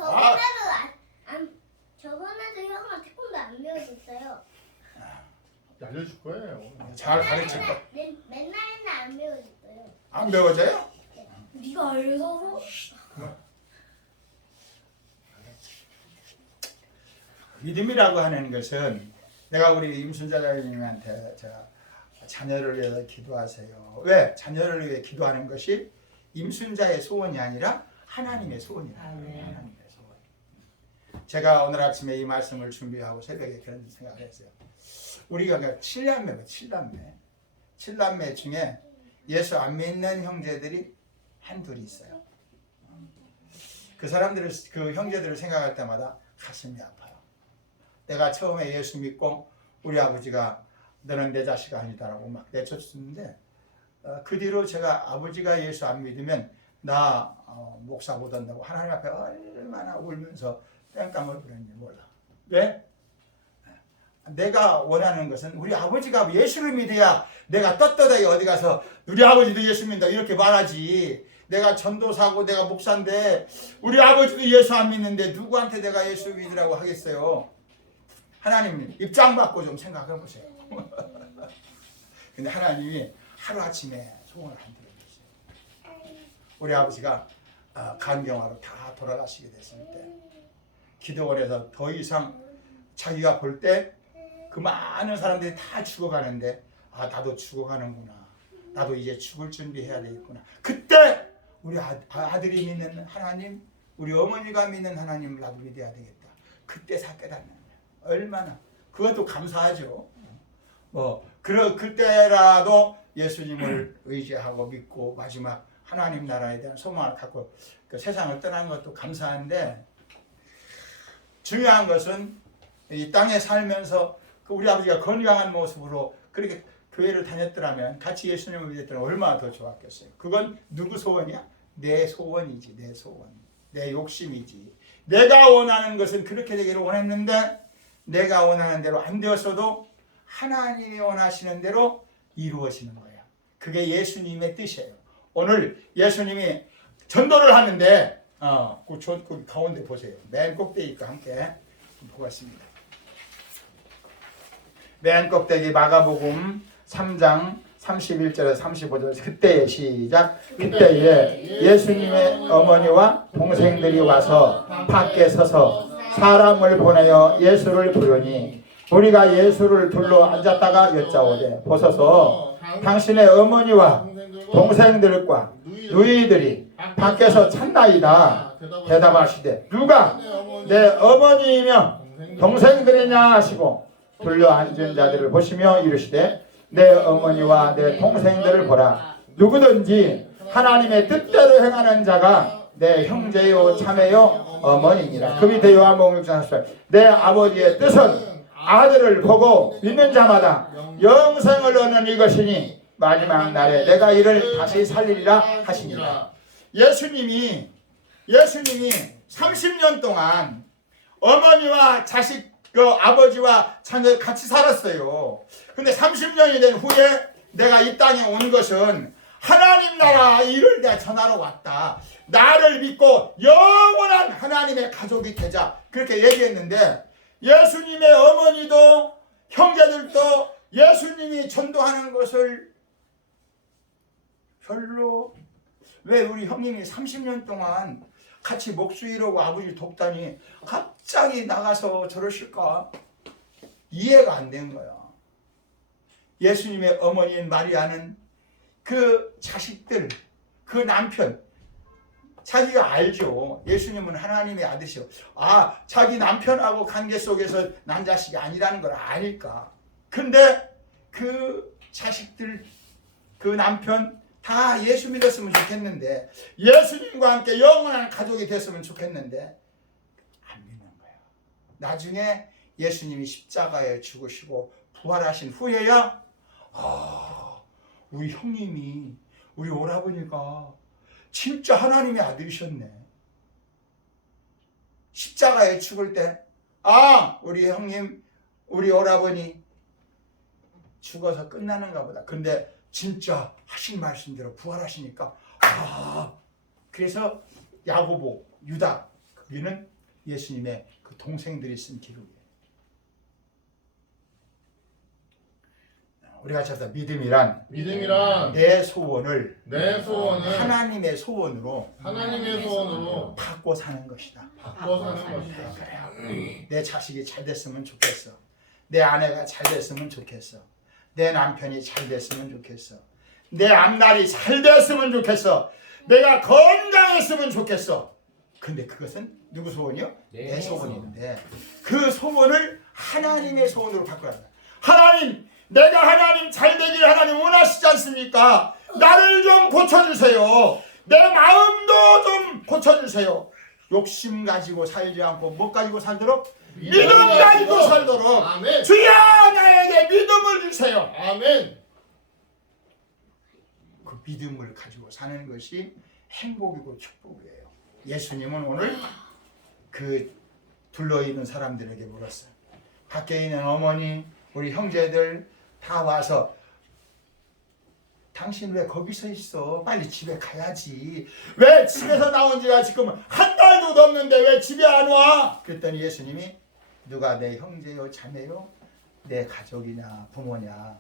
저번에도 형아 태권도 안 배워줬어요. 알려줄 거예요. 잘 가르칠 거. 맨날 안 배워줬어요. 안 배워져요? 네가 알려서? 믿음이라고 하는 것은 내가 우리 임순자님한테 제가 자녀를 위해서 기도하세요. 왜? 자녀를 위해 기도하는 것이 임순자의 소원이 아니라 하나님의 소원이다. 하나님의 소원. 제가 오늘 아침에 이 말씀을 준비하고 새벽에 그런 생각을 했어요. 우리가 7남매가 7남매 중에 예수 안 믿는 형제들이 한둘이 있어요. 그 사람들을 그 형제들을 생각할 때마다 가슴이 아파요. 내가 처음에 예수 믿고 우리 아버지가 너는 내 자식 아니다라고 막 내쫓았는데 그 뒤로 제가 아버지가 예수 안 믿으면 나 목사 못 한다고 하나님 앞에 얼마나 울면서 땡깡을 부렸는지 몰라. 왜? 내가 원하는 것은 우리 아버지가 예수를 믿어야 내가 떳떳하게 어디 가서 우리 아버지도 예수 믿는다 이렇게 말하지. 내가 전도사고 내가 목사인데 우리 아버지도 예수 안 믿는데 누구한테 내가 예수 믿으라고 하겠어요. 하나님 입장 바꿔 좀 생각해 보세요. 근데 하나님이 하루아침에 소원을 안 들어주세요. 우리 아버지가 간경화로 다 돌아가시게 됐을 때 기도원에서 더 이상 자기가 볼 때 그 많은 사람들이 다 죽어가는데 나도 죽어가는구나. 나도 이제 죽을 준비해야 되겠구나. 그때 우리 아들이 믿는 하나님, 우리 어머니가 믿는 하나님을 나도 믿어야 되겠다. 그때 다 깨닫는 거야. 얼마나 그것도 감사하죠. 그때라도 예수님을 의지하고 믿고 마지막 하나님 나라에 대한 소망을 갖고 그 세상을 떠난 것도 감사한데 중요한 것은 이 땅에 살면서 우리 아버지가 건강한 모습으로 그렇게 교회를 다녔더라면 같이 예수님을 믿었더라면 얼마나 더 좋았겠어요. 그건 누구 소원이야? 내 소원이지. 내 소원. 내 욕심이지. 내가 원하는 것은 그렇게 되기를 원했는데 내가 원하는 대로 안 되었어도 하나님이 원하시는 대로 이루어지는 거예요. 그게 예수님의 뜻이에요. 오늘 예수님이 전도를 하는데 그 가운데 보세요. 맨 꼭대기과 함께 보겠습니다. 맨 꼭대기 마가복음 3장 31절에서 35절 그때의 시작. 그때에 예수님의 어머니와 동생들이 와서 밖에 서서 사람을 보내어 예수를 부르니 우리가 예수를 둘러 앉았다가 여짜오되 보소서 당신의 어머니와 동생들과 누이들이 밖에서 찾나이다. 대답하시되 누가 내 어머니이며 동생들이냐 하시고 둘러 앉은 자들을 보시며 이르시되 내 어머니와 내 동생들을 보라. 누구든지 하나님의 뜻대로 행하는 자가 내 형제요 자매요 어머니니라. 그 밑에 요한복음 6장 4절 내 아버지의 뜻은 아들을 보고 믿는 자마다 영생을 얻는 이것이니 마지막 날에 내가 이를 다시 살리리라 하시니라. 예수님이 30년 동안 어머니와 자식 아버지와 자녀 같이 살았어요. 근데 30년이 된 후에 내가 이 땅에 온 것은 하나님 나라 일을 내가 전하러 왔다. 나를 믿고 영원한 하나님의 가족이 되자. 그렇게 얘기했는데 예수님의 어머니도 형제들도 예수님이 전도하는 것을 별로 왜 우리 형님이 30년 동안 같이 목수일하고 아버지 돕다니 갑자기 나가서 저러실까? 이해가 안 된 거야. 예수님의 어머니인 마리아는 그 자식들, 그 남편, 자기가 알죠. 예수님은 하나님의 아들이죠. 자기 남편하고 관계 속에서 남자식이 아니라는 걸 아니까. 근데 그 자식들, 그 남편 다 예수 믿었으면 좋겠는데 예수님과 함께 영원한 가족이 됐으면 좋겠는데 안 믿는 거야. 나중에 예수님이 십자가에 죽으시고 부활하신 후에야 우리 형님이 우리 오라버니가 진짜 하나님의 아들이셨네. 십자가에 죽을 때 우리 형님 우리 오라버니 죽어서 끝나는가 보다. 근데 진짜 하신 말씀대로 부활하시니까 그래서 야고보, 유다 거기는 예수님의 그 동생들이 쓴 기록이에요. 우리가 찾다 믿음이란 내 소원을 하나님의 소원으로 바꿔 사는 것이다. 그래요. 내 자식이 잘 됐으면 좋겠어. 내 아내가 잘 됐으면 좋겠어. 내 남편이 잘 됐으면 좋겠어. 내 앞날이 잘 됐으면 좋겠어. 내가 건강했으면 좋겠어. 근데 그것은 누구 소원이요? 내 소원인데 그 소원을 하나님의 소원으로 바꾸라. 하나님, 내가 하나님 잘 되기를 하나님 원하시지 않습니까? 나를 좀 고쳐주세요. 내 마음도 좀 고쳐주세요. 욕심 가지고 살지 않고 뭐 가지고 살도록 믿음 가지고 살도록 아멘. 주여 나에게 믿음을 주세요. 아멘. 그 믿음을 가지고 사는 것이 행복이고 축복이에요. 예수님은 오늘 그 둘러있는 사람들에게 물었어요. 밖에 있는 어머니, 우리 형제들 다 와서 당신 왜 거기서 있어? 빨리 집에 가야지. 왜 집에서 나온 지가 지금 한 달도 넘는데 왜 집에 안 와? 그랬더니 예수님이 누가 내 형제요 자매요 내 가족이냐 부모냐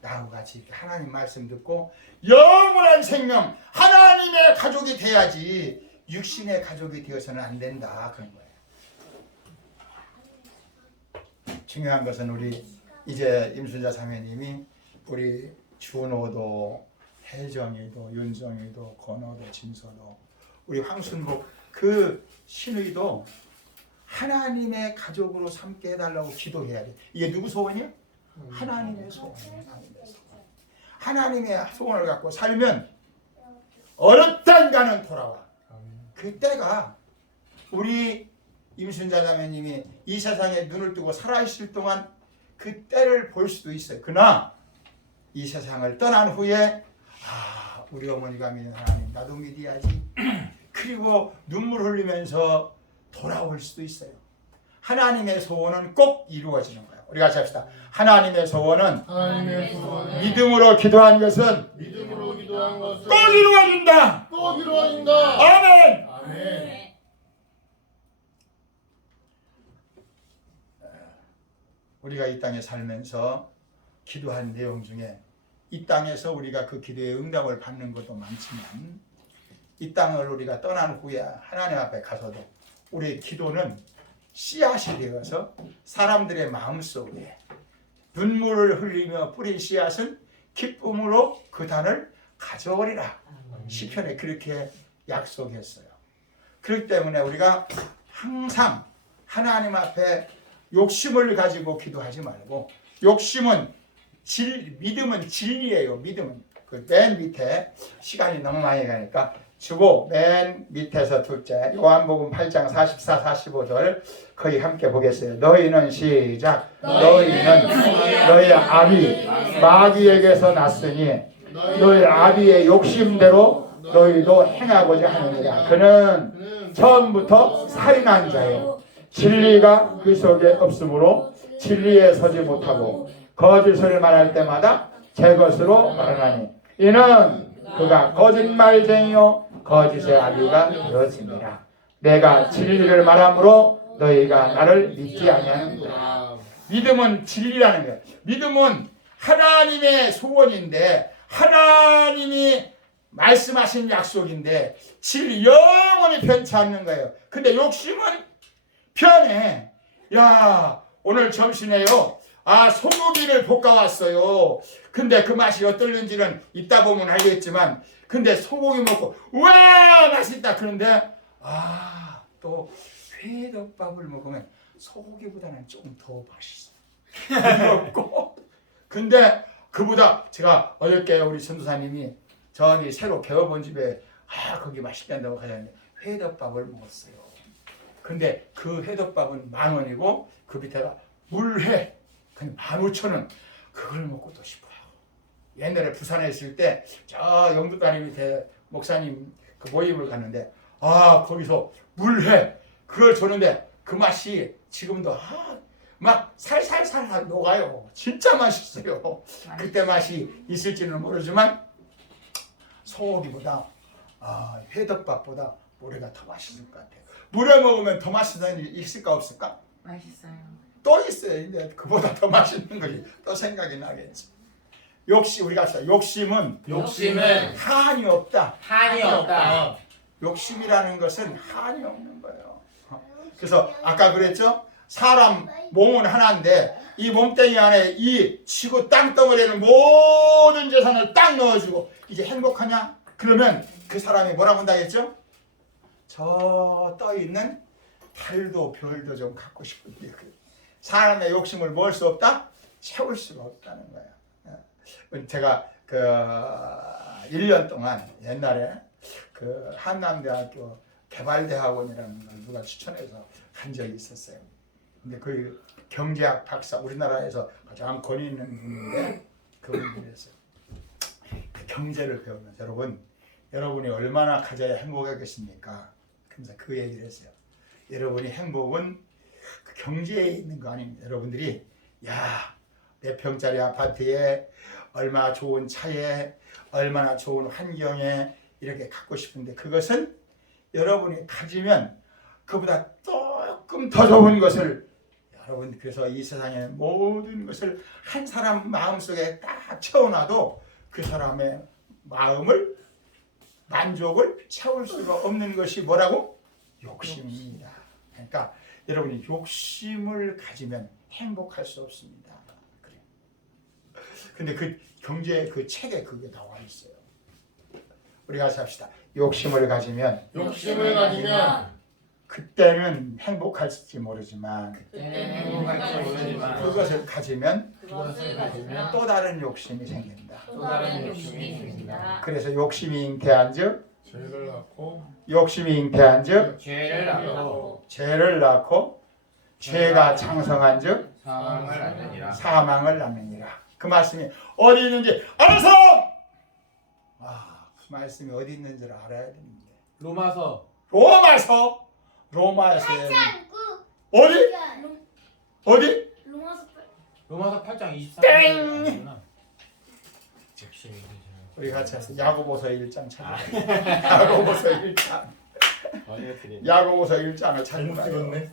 나하고 같이 이렇게 하나님 말씀 듣고 영원한 생명 하나님의 가족이 돼야지 육신의 가족이 되어서는 안 된다 그런 거예요. 중요한 것은 우리 이제 임순자 자매님이 우리 준호도 혜정이도 윤정이도 건호도 진서도 우리 황순복 그 신우이도 하나님의 가족으로 삼게 해달라고 기도해야 돼. 이게 누구 소원이에요? 하나님의 소원. 하나님의 소원을 갖고 살면 어렵다 인간은 돌아와. 그때가 우리 임순자 자매님이 이 세상에 눈을 뜨고 살아있을 동안 그때를 볼 수도 있어요. 그러나 이 세상을 떠난 후에 우리 어머니가 믿는 하나님 나도 믿어야지. 그리고 눈물 흘리면서 돌아올 수도 있어요. 하나님의 소원은 꼭 이루어지는 거예요. 우리 같이 합시다. 하나님의 소원은 믿음으로 기도한 것은 믿음으로 기도한 것은 꼭 이루어진다. 꼭 이루어진다. 아멘. 아멘. 우리가 이 땅에 살면서 기도한 내용 중에 이 땅에서 우리가 그 기도의 응답을 받는 것도 많지만 이 땅을 우리가 떠난 후에 하나님 앞에 가서도 우리의 기도는 씨앗이 되어서 사람들의 마음속에 눈물을 흘리며 뿌린 씨앗은 기쁨으로 그 단을 가져오리라. 시편에 그렇게 약속했어요. 그렇기 때문에 우리가 항상 하나님 앞에 욕심을 가지고 기도하지 말고 욕심은 믿음은 진리예요. 믿음은 그 맨 밑에 시간이 너무 많이 가니까 주고 맨 밑에서 둘째 요한복음 8장 44, 45절 거의 함께 보겠어요. 너희는 시작. 너희는 너희 아비 마귀에게서 났으니 너희 아비의 욕심대로 너희도 행하고자 하느니라. 그는 처음부터 살인한 자요 진리가 그 속에 없으므로 진리에 서지 못하고 거짓을 말할 때마다 제 것으로 말하나니 이는 그가 거짓말쟁이요 거짓의 아비가 되었습니다. 내가 진리를 말함으로 너희가 나를 믿지 아니하는구나. 믿음은 진리라는 거예요. 믿음은 하나님의 소원인데 하나님이 말씀하신 약속인데 진리 영원히 변치 않는 거예요. 근데 욕심은 편해. 야 오늘 점심에요 소고기를 볶아왔어요. 근데 그 맛이 어떨는지는 이따 보면 알겠지만 근데 소고기 먹고 와 맛있다 그런데 또 회덮밥을 먹으면 소고기보다는 조금 더 맛있어. 먹고 근데 그보다 제가 어저께 우리 전도사님이 저기 새로 개업한 집에 거기 맛있다고 가자는데 회덮밥을 먹었어요. 근데 그 회덮밥은 10,000원이고 그 밑에가 물회 그냥 15,000원. 그걸 먹고 또 싶어요. 옛날에 부산에 있을 때 저 영도다리 밑에 목사님 그 모임을 갔는데 거기서 물회 그걸 줬는데 그 맛이 지금도 막 살살살 녹아요. 진짜 맛있어요. 그때 맛이 있을지는 모르지만 소고기보다 회덮밥보다 물회가 더 맛있을 것 같아요. 물회 먹으면 더 맛있는 일 있을까 없을까? 맛있어요. 또 있어요. 근데 그보다 더 맛있는 것이 또 생각이 나겠지. 우리가 합시다. 욕심은 한이 없다. 한이 없다. 욕심이라는 것은 한이 없는 거예요. 그래서 아까 그랬죠? 사람 몸은 하나인데 이 몸뚱이 안에 이 지구 땅덩어리에는 모든 재산을 딱 넣어주고 이제 행복하냐? 그러면 그 사람이 뭐라고 한다겠죠? 저 떠있는 달도 별도 좀 갖고 싶은데 사람의 욕심을 모을 수 없다? 채울 수가 없다는 거예요. 제가 그 1년 동안 옛날에 그 한남대학교 개발대학원이라는 걸 누가 추천해서 간 적이 있었어요. 근데 그 경제학 박사 우리나라에서 가장 권위 있는 분인데 그분이 그랬어요. 그 경제를 배우면서 여러분이 얼마나 가져야 행복하겠습니까? 그래서 그 얘기를 했어요. 여러분이 행복은 그 경제에 있는 거 아닙니다. 여러분들이 몇 평짜리 아파트에 얼마나 좋은 차에 얼마나 좋은 환경에 이렇게 갖고 싶은데 그것은 여러분이 가지면 그보다 조금 더 좋은 것을 여러분 그래서 이 세상의 모든 것을 한 사람 마음속에 딱 채워놔도 그 사람의 마음을 만족을 채울 수가 없는 것이 뭐라고? 욕심입니다. 그러니까 여러분이 욕심을 가지면 행복할 수 없습니다. 그래요. 근데 그 경제 그 책에 그게 나와 있어요. 우리 같이 합시다. 욕심을 가지면 그때는 행복할지 모르지만 그것을 가지면 또 다른 욕심이 생긴다. 그래서 욕심이 잉태한즉 죄를 낳고 욕심이 잉태한즉 죄를 낳고 죄를 낳고 죄가 창성한즉 사망을 낳느니라. 사망을 낳느니라. 그 말씀이 어디 있는지 아는 사람! 그 말씀이 어디 있는지를 알아야 되는데 로마서 로마에서 짱구. 어디? 로마서 8장 24절. 땡! 욕심이 우리 같이 해서 야고보서 1장 찾아요. 야고보서 1장. 야고보서 1장을 잘못 찾아요. 찍었네.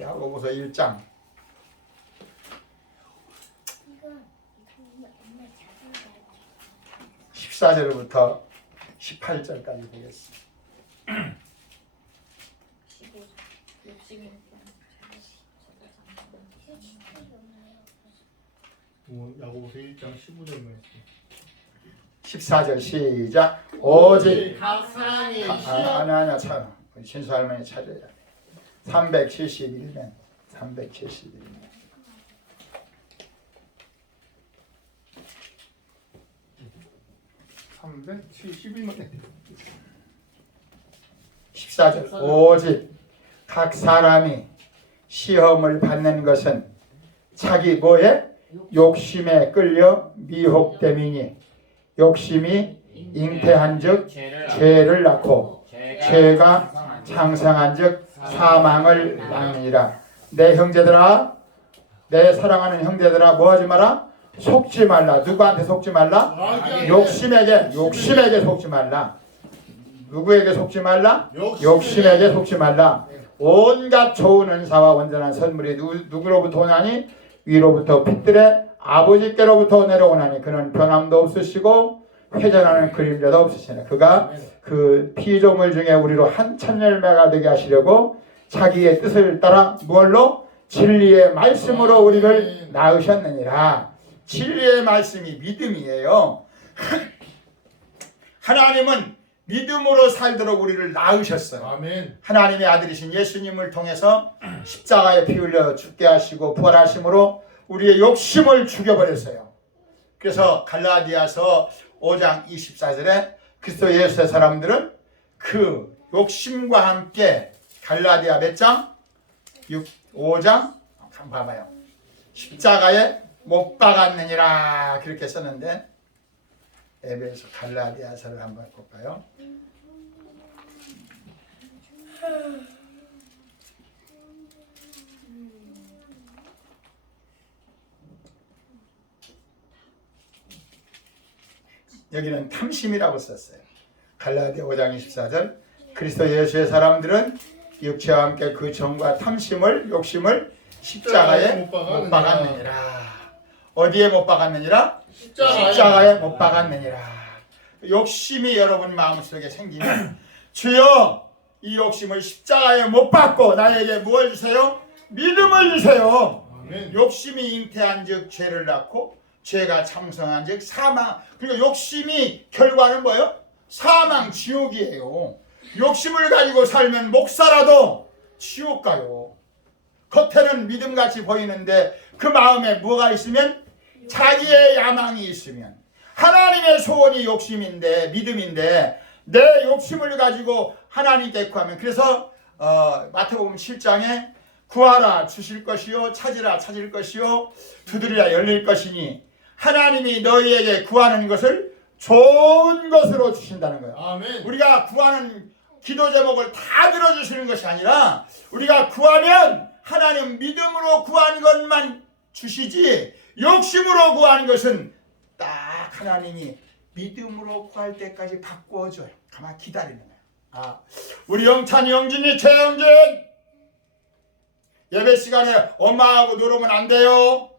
야고보서 1장. 이건 엄마 자존감. 14절부터 18절까지 보겠습니다. 야고보서 1장 15절 말씀. 14절 시작. 오직 각 사람이 아니야 참 신수 할머니 찾아야 돼. 371면 371만 14절 오직 각 사람이 시험을 받는 것은 자기 뭐에? 욕심에 끌려 미혹됨이니 욕심이 잉태한즉 죄를 낳고 죄가 창성한즉 사망을 낳느니라. 내 형제들아 내 사랑하는 형제들아 뭐하지 마라? 속지 말라. 누구한테 속지 말라? 욕심에게 속지 말라. 누구에게 속지 말라? 욕심에게 속지 말라. 온갖 좋은 은사와 온전한 선물이 누구로부터 오나니? 위로부터 빛들의 아버지께로부터 내려오나니 그는 변함도 없으시고 회전하는 그림자도 없으시네. 그가 그 피조물 중에 우리로 한 천열매가 되게 하시려고 자기의 뜻을 따라 무얼로? 진리의 말씀으로 우리를 낳으셨느니라. 진리의 말씀이 믿음이에요. 하나님은 믿음으로 살도록 우리를 낳으셨어요. 아멘. 하나님의 아들이신 예수님을 통해서 십자가에 피 흘려 죽게 하시고 부활하심으로 우리의 욕심을 죽여버렸어요. 그래서 갈라디아서 5장 24절에 그리스도 예수의 사람들은 그 욕심과 함께 갈라디아 몇 장? 5장? 한번 봐봐요. 십자가에 못 박았느니라 그렇게 썼는데 에베소 갈라디아서를 한번 볼까요? 여기는 탐심이라고 썼어요. 갈라디아 5장 24절 그리스도 예수의 사람들은 육체와 함께 그 정과 욕심을 십자가에 못 박았느니라. 어디에 못 박았느니라? 십자가에 못 박았느니라. 욕심이 여러분 마음속에 생기면 주여 이 욕심을 십자가에 못 박고 나에게 무엇을 주세요? 믿음을 주세요. 아멘. 욕심이 잉태한즉 죄를 낳고 죄가 창성한즉 사망. 그리고 욕심이 결과는 뭐예요? 사망, 지옥이에요. 욕심을 가지고 살면 목사라도 지옥 가요. 겉에는 믿음같이 보이는데 그 마음에 뭐가 있으면 자기의 야망이 있으면 하나님의 소원이 욕심인데 믿음인데 내 욕심을 가지고 하나님께 구하면 그래서 마태복음 7장에 구하라 주실 것이요 찾으라 찾을 것이요 두드리라 열릴 것이니 하나님이 너희에게 구하는 것을 좋은 것으로 주신다는 거예요. 아멘. 우리가 구하는 기도 제목을 다 들어주시는 것이 아니라 우리가 구하면 하나님 믿음으로 구한 것만 주시지 욕심으로 구하는 것은 딱 하나님이 믿음으로 구할 때까지 바꾸어줘요. 가만 기다리는 거예요. 우리 영찬이, 영진이, 최영진 예배 시간에 엄마하고 놀으면 안 돼요.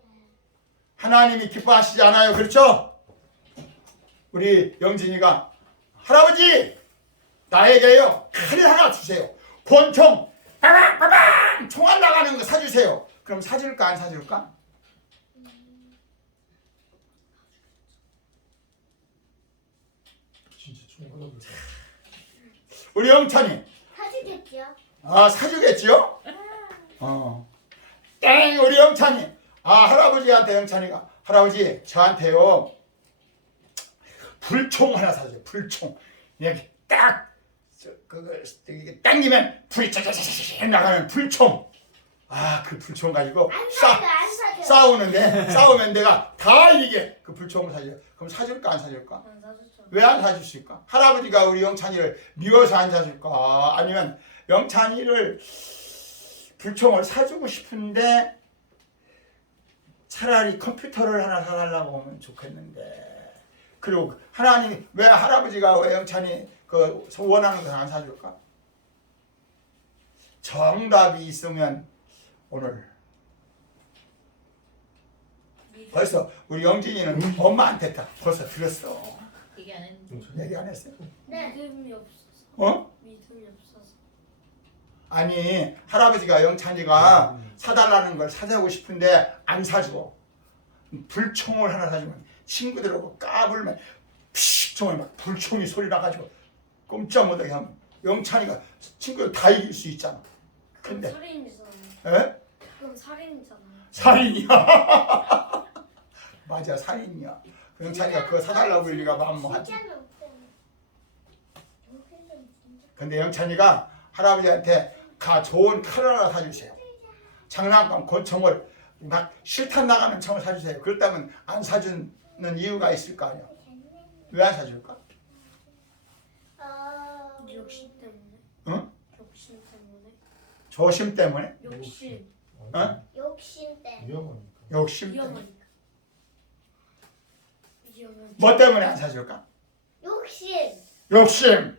하나님이 기뻐하시지 않아요. 그렇죠? 우리 영진이가 할아버지 나에게요 칼을 하나 주세요. 권총 빠방빠방 총알 나가는 거 사주세요. 그럼 사줄까 안 사줄까? 진짜 총알을. 우리 영찬이 사주겠죠? 사주겠지요? 땡 우리 영찬이 할아버지한테 영찬이가 할아버지 저한테요 불총 하나 사주세요. 불총 이렇게 딱 그거 이렇게 당기면 불이 짜자자자자 나가는 불총. 그 불총 가지고 안 사줘 안 사줘. 싸우면 내가 다 이게 그 불총을 사줘요. 그럼 사줄까 안 사줄까? 안 사줬죠. 왜 안 사주실까? 할아버지가 우리 영찬이를 미워서 안 사줄까? 아니면 영찬이를 불총을 사주고 싶은데 차라리 컴퓨터를 하나 사달라고 하면 좋겠는데. 그리고 하나님 왜 할아버지가 왜 영찬이 그 원하는 걸 안 사줄까? 정답이 있으면 오늘 벌써 우리 영진이는 엄마한테 다 벌써 들었어. 얘기 안 했는데. 얘기 안 했어요? 네. 믿음이 없어서. 믿음이 없어서. 아니 할아버지가 영찬이가 사달라는 걸 사주고 싶은데 안 사줘. 불총을 하나 사주면 친구들하고 까불면 픽 총을 막 불총이 소리 나가지고 꼼짝 못하게 하면 영찬이가 친구들 다 이길 수 있잖아. 근데 살인이잖아요. 그럼 살인이잖아요. 살인이야. 맞아 살인이야. 그 영찬이가 그거 사달라고 할 리가 뭐 하지. 근데 영찬이가 할아버지한테 좋은 칼을 하나 사주세요. 장난감 권총을 막 실탄 나가는 총을 사주세요. 그렇다면 안 사주는 이유가 있을 거 아니야. 왜 안 사줄까? 욕심 때문에. 응? 욕심 때문에. 조심 때문에? 욕심. 욕심 때문에. 위험하니까. 욕심 때문에? 위험하니까. 위험한. 뭐 때문에 안 사줄까? 욕심. 욕심.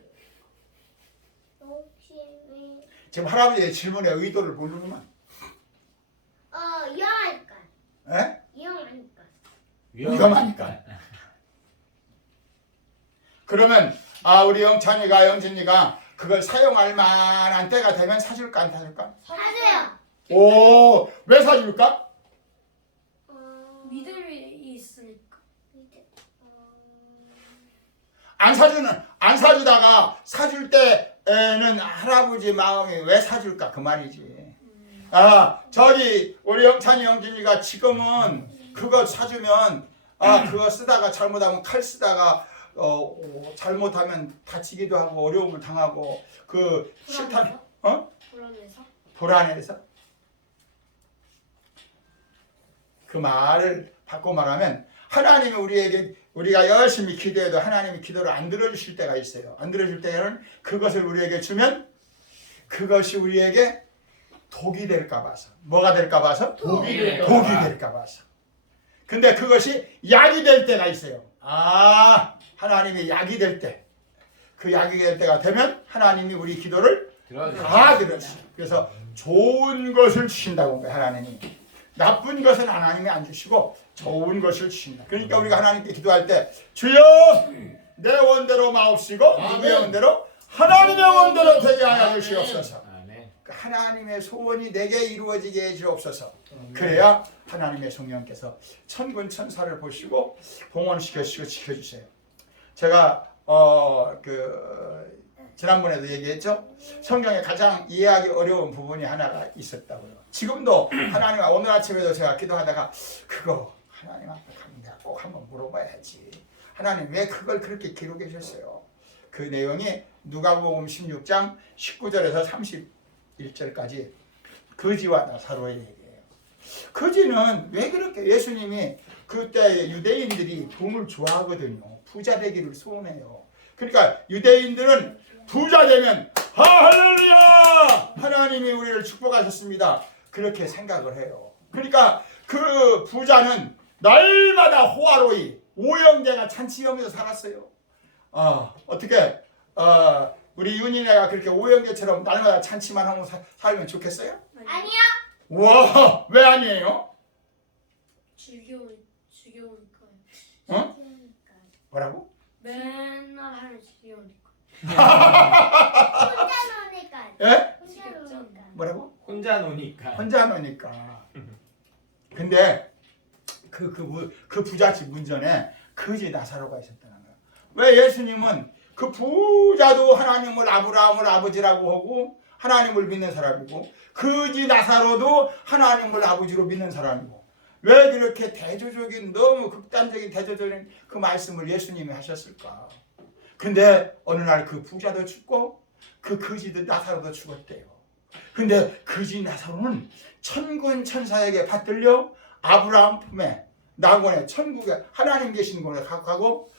욕심이. 지금 할아버지의 질문에 의도를 모르구만. 위험하니까. 에? 위험하니까. 위험하니까. 그러면 우리 영찬이가 영진이가 그걸 사용할 만한 때가 되면 사줄까 안 사줄까? 사세요. 오, 왜 사줄까? 믿음이 있으니까. 안 사주다가 사줄 때에는 할아버지 마음이 왜 사줄까 그 말이지. 저기 우리 영찬이 영진이가 지금은 그거 사주면 그거 쓰다가 잘못하면 칼 쓰다가 잘못하면 다치기도 하고 어려움을 당하고 그 실탄 불안해서 그 말을 바꿔 말하면 하나님이 우리가 열심히 기도해도 하나님이 기도를 안 들어주실 때가 있어요. 안 들어줄 때는 그것을 우리에게 주면 그것이 우리에게 독이 될까 봐서. 뭐가 될까 봐서? 독이 될까 봐서. 근데 그것이 약이 될 때가 있어요. 하나님이 약이 될 때, 그 약이 될 때가 되면 하나님이 우리 기도를 다 들어주세요. 그래서 좋은 것을 주신다고 한 거예요. 하나님이. 나쁜 것은 하나님이 안 주시고 좋은 것을 주신다. 그러니까 우리가 하나님께 기도할 때 주여 내 원대로 마옵시고 누구의 원대로? 하나님의 원대로 되게 하여 주시옵소서. 하나님의 소원이 내게 이루어지게 해 주옵소서. 그래야 하나님의 성령께서 천군 천사를 보시고 봉헌시켜 주시고 지켜주세요. 제가 지난번에도 얘기했죠. 성경에 가장 이해하기 어려운 부분이 하나가 있었다고요. 지금도 하나님 오늘 아침에도 제가 기도하다가 그거 하나님 앞에 가면 내가 꼭 한번 물어봐야지. 하나님 왜 그걸 그렇게 기록해 주셨어요? 그 내용이 누가복음 16장 19절에서 31절까지 거지와 나사로의 얘기예요. 거지는 왜 그렇게 예수님이 그때 유대인들이 돈을 좋아하거든요. 부자 되기를 소원해요. 그러니까 유대인들은 부자 되면 할렐루야! 하나님이 우리를 축복하셨습니다. 그렇게 생각을 해요. 그러니까 그 부자는 날마다 호화로이 오영제가 잔치하면서 살았어요. 어떻게 우리 윤희네가 그렇게 오영제처럼 날마다 잔치만 하고 살면 좋겠어요? 아니요. 와, 왜 아니에요? 지겨우니까요. 어? 뭐라고? 맨날 하면 지겨우니까. 혼자 노니까. 예? 혼자 노니까. 뭐라고? 혼자 노니까. 혼자 노니까. 근데 그 부잣집 문전에 거지 나사로가 있었다는 거야. 왜 예수님은 그 부자도 하나님을 아브라함을 아버지라고 하고 하나님을 믿는 사람이고 거지 나사로도 하나님을 아버지로 믿는 사람이고 왜 그렇게 대조적인 너무 극단적인 대조적인 그 말씀을 예수님이 하셨을까? 근데 어느 날 그 부자도 죽고 그 거지도 나사로도 죽었대요. 근데 거지 나사로는 천군 천사에게 받들려 아브라함 품에 낙원에 천국에 하나님 계신 곳에 가고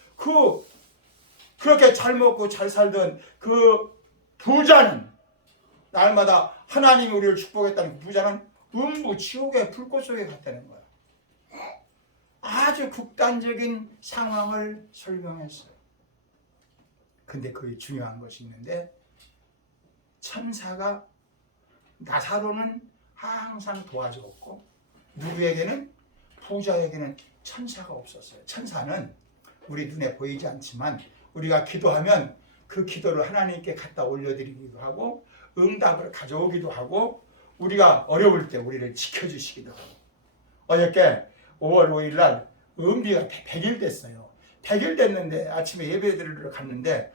그렇게 잘 먹고 잘 살던 그 부자는 날마다 하나님이 우리를 축복했다는 그 부자는 음부 지옥의 불꽃 속에 갔다는 거야. 아주 극단적인 상황을 설명했어요. 근데 거기 중요한 것이 있는데 천사가 나사로는 항상 도와주었고 누구에게는 부자에게는 천사가 없었어요. 천사는 우리 눈에 보이지 않지만 우리가 기도하면 그 기도를 하나님께 갖다 올려드리기도 하고 응답을 가져오기도 하고 우리가 어려울 때 우리를 지켜주시기도 하고 어저께 5월 5일 날 은비가 100일 됐어요. 100일 됐는데 아침에 예배 드리러 갔는데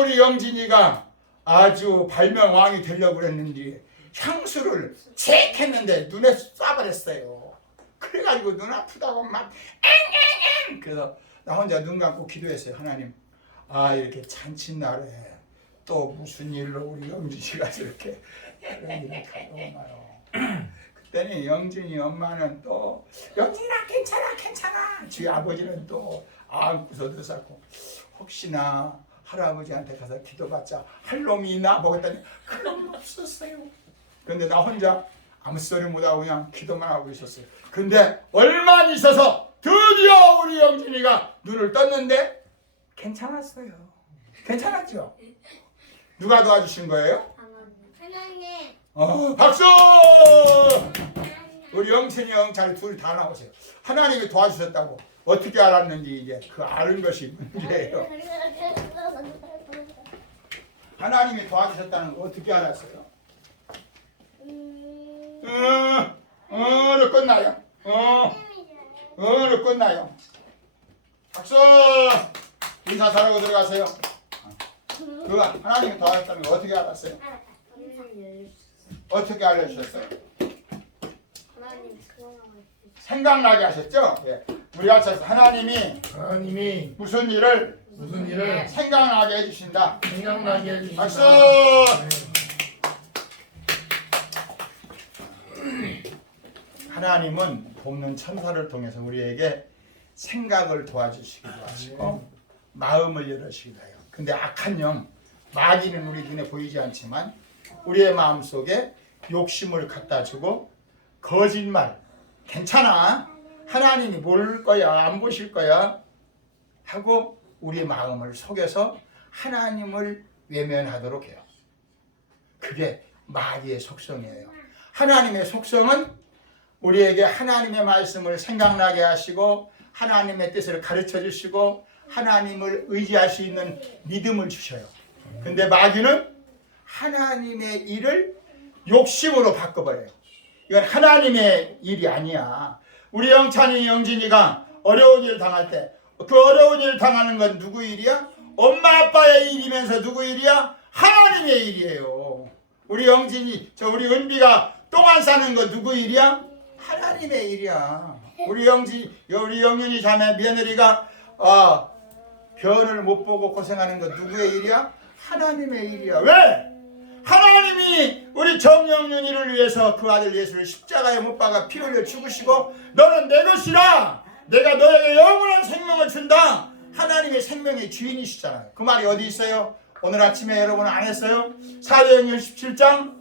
우리 영진이가 아주 발명왕이 되려고 그랬는지 향수를 칙 했는데 눈에 쏴버렸어요. 그래가지고 눈 아프다고 막 앵앵앵 그래서 나 혼자 눈 감고 기도했어요. 하나님 이렇게 잔칫날에 또 무슨 일로 우리 영진이가 저렇게 그런 일을 가져오나요. 그때는 영진이 엄마는 또 영진아 괜찮아 저희 아버지는 또 안고서 넣었고 혹시나 할아버지한테 가서 기도받자 할 놈이 있나 보겠더니 그런 놈 없었어요. 근데 나 혼자 아무 소리 못하고 그냥 기도만 하고 있었어요. 근데 얼마 안 있어서 드디어 우리 영진이가 눈을 떴는데 괜찮았어요. 괜찮았죠? 누가 도와주신 거예요? 하나님. 박수! 우리 영천이 형 잘 둘 다 나오세요. 하나님이 도와주셨다고 어떻게 알았는지 이제 그 아는 것이 문제예요. 하나님이 도와주셨다는 거 어떻게 알았어요? 어느 끝나요? 어느 끝나요? 박수! 인사 잘하고 들어가세요. 그 하나님이 도와주셨다는 거 어떻게 알았어요? 어떻게 알려주셨어요? 하나님 그거라고 생각나게 하셨죠? 예. 우리가 하나님이 무슨 일을 생각나게 해주신다. 생각나게 해주신다. 박수! 하나님은 돕는 천사를 통해서 우리에게 생각을 도와주시기도 하시고 마음을 열어주시기도 해요. 근데 악한 영, 마귀는 우리 눈에 보이지 않지만 우리의 마음속에 욕심을 갖다 주고 거짓말, 괜찮아, 하나님이 모를 거야, 안 보실 거야 하고 우리 마음을 속여서 하나님을 외면하도록 해요. 그게 마귀의 속성이에요. 하나님의 속성은 우리에게 하나님의 말씀을 생각나게 하시고 하나님의 뜻을 가르쳐 주시고 하나님을 의지할 수 있는 믿음을 주셔요. 근데 마귀는 하나님의 일을 욕심으로 바꿔버려요. 이건 하나님의 일이 아니야. 우리 영찬이 영진이가 어려운 일 당할 때 그 어려운 일 당하는 건 누구 일이야? 엄마 아빠의 일이면서 누구 일이야? 하나님의 일이에요. 우리 영진이 우리 은비가 똥 안 싸는 건 누구 일이야? 하나님의 일이야. 우리 영윤이 자매 며느리가 변을 못 보고 고생하는 건 누구의 일이야? 하나님의 일이야. 왜? 하나님이 우리 정영윤이를 위해서 그 아들 예수를 십자가에 못 박아 피 흘려 죽으시고 너는 내 것이라 내가 너에게 영원한 생명을 준다. 하나님의 생명의 주인이시잖아요. 그 말이 어디 있어요? 오늘 아침에 여러분 안 했어요? 사도행전 17장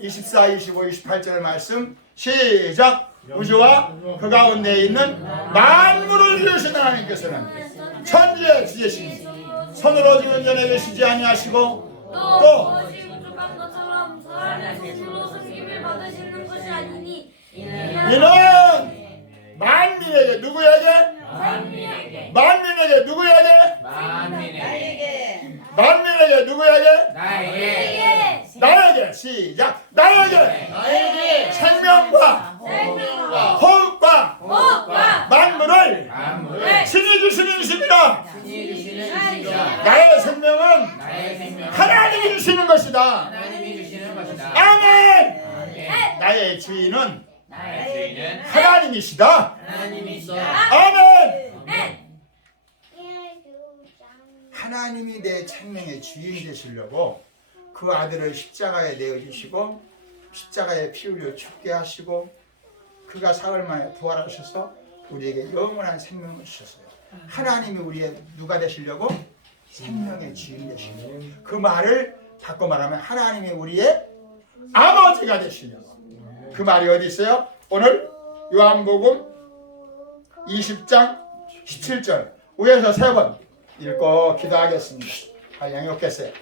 24, 25, 28절 말씀 시작. 우주와 그 가운데 있는 만물을 지으신 하나님께서는 천지의 주제시니 손으로 지은 전에 계시지 아니하시고 또 부족한 것처럼 사람의 스스로 섬김을 받으시는 것이 아니니 이는 만민에게 누구에게? 만민에게 누구에게? 만민에게 만민에게 누구에게? 나에게 나에게 시작. 나에게 생명과 호흡과 만물을 친히 주시는 이십니다. 나의 생명은 하나님이 주시는 것이다. 하나님이 주시는 것이다. 아멘. 아멘. 나의 주인은 나의 주인은 하나님이시다. 하나님이시다. 아멘. 아멘. 하나님이 내 생명의 주인이 되시려고 그 아들을 십자가에 내어주시고 십자가에 피 흘려 죽게 하시고 그가 사흘 만에 부활하셔서 우리에게 영원한 생명을 주셨어요. 하나님이 우리의 누가 되시려고? 생명의 주인 되시려고. 그 말을 바꿔 말하면 하나님이 우리의 아버지가 되시려고. 그 말이 어디 있어요? 오늘 요한복음 20장 17절 위에서 3번 읽고 기도하겠습니다. 양육했어요.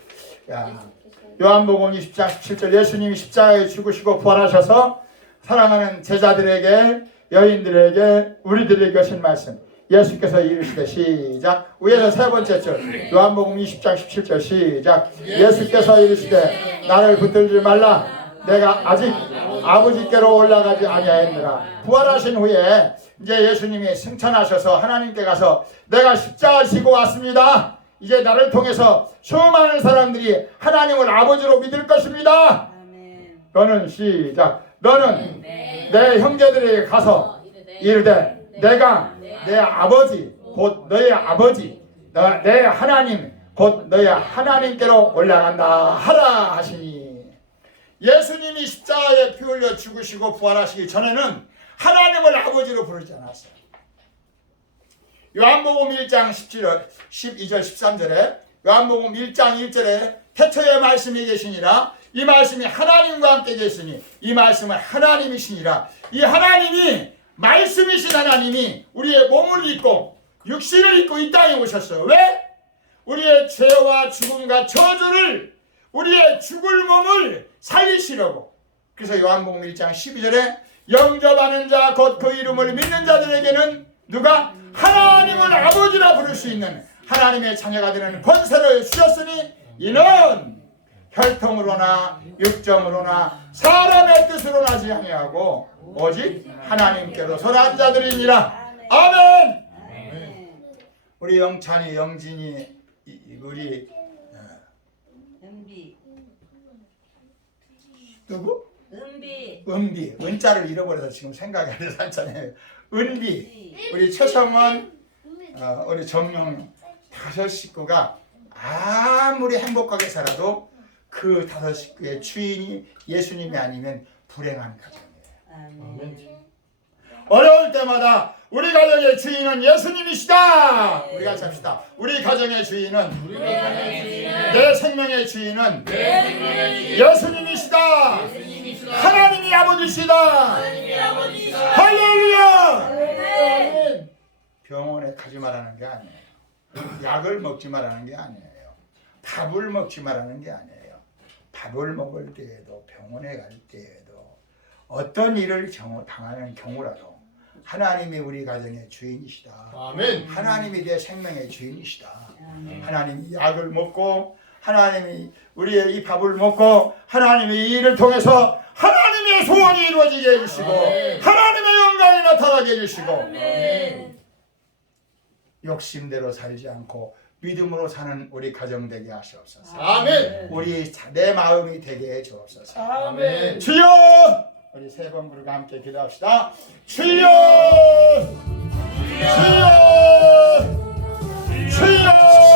요한복음 20장 17절 예수님이 십자가에 죽으시고 부활하셔서 사랑하는 제자들에게 여인들에게 우리들에게 하신 말씀 예수께서 이르시되 시작 위에서 3번째 절 요한복음 20장 17절 시작 예수께서 이르시되 나를 붙들지 말라 내가 아직 아버지께로 올라가지 아니하였느라. 부활하신 후에 이제 예수님이 승천하셔서 하나님께 가서 내가 십자가 지고 왔습니다. 이제 나를 통해서 수많은 사람들이 하나님을 아버지로 믿을 것입니다. 너는 시작 너는 내 형제들에게 가서 이르되 내가 내 아버지 곧 너의 아버지 내 하나님 곧 너의 하나님께로 올라간다 하라 하시니 예수님이 십자가에 피 흘려 죽으시고 부활하시기 전에는 하나님을 아버지로 부르지 않았어요. 요한복음 1장 12절 13절에 요한복음 1장 1절에 태초에 말씀이 계시니라 이 말씀이 하나님과 함께 계시니 이 말씀은 하나님이시니라. 이 하나님이 말씀이신 하나님이 우리의 몸을 입고 육신을 입고 이 땅에 오셨어요. 왜? 우리의 죄와 죽음과 저주를 우리의 죽을 몸을 살리시려고. 그래서 요한복음 1장 12절에 영접하는 자 곧 그 이름을 믿는 자들에게는 누가? 하나님을 아버지라 부를 수 있는 하나님의 자녀가 되는 권세를 주셨으니 이는 혈통으로나 육정으로나 사람의 뜻으로 나지 아니하고 오직 하나님께로 선한 자들이니라. 아멘. 우리 영찬이 영진이 우리 은비 누구? 은비 은자를 잃어버려서 지금 생각이 안 나서 한잖아요. 은비 우리 최성원 우리 정용 5 식구가 아무리 행복하게 살아도 그 5 식구의 주인이 예수님이 아니면 불행한 가정이에요. 어려울 때마다 우리 가정의 주인은 예수님이시다. 우리 같이 합시다. 우리 가정의 주인은 내 생명의 주인은 예수님이시다. 하나님이 아버지시다. 할렐루야. 병원에 가지 말라는 게 아니에요. 약을 먹지 말라는 게 아니에요. 밥을 먹지 말라는 게 아니에요. 밥을 먹을 때에도 병원에 갈 때에도 어떤 일을 당하는 경우라도 하나님이 우리 가정의 주인이시다. 아멘. 하나님이 내 생명의 주인이시다. 하나님이 약을 먹고 하나님이 우리의 이 밥을 먹고 하나님이 이 일을 통해서 하나님의 소원이 이루어지게 해주시고 하나님의 영광이 나타나게 해주시고 욕심대로 살지 않고 믿음으로 사는 우리 가정 되게 하시옵소서. 아멘. 우리 내 마음이 되게 해 주옵소서. 아멘. 주여! 우리 3번 부르고 함께 기도합시다. 주여! 주여! 주여!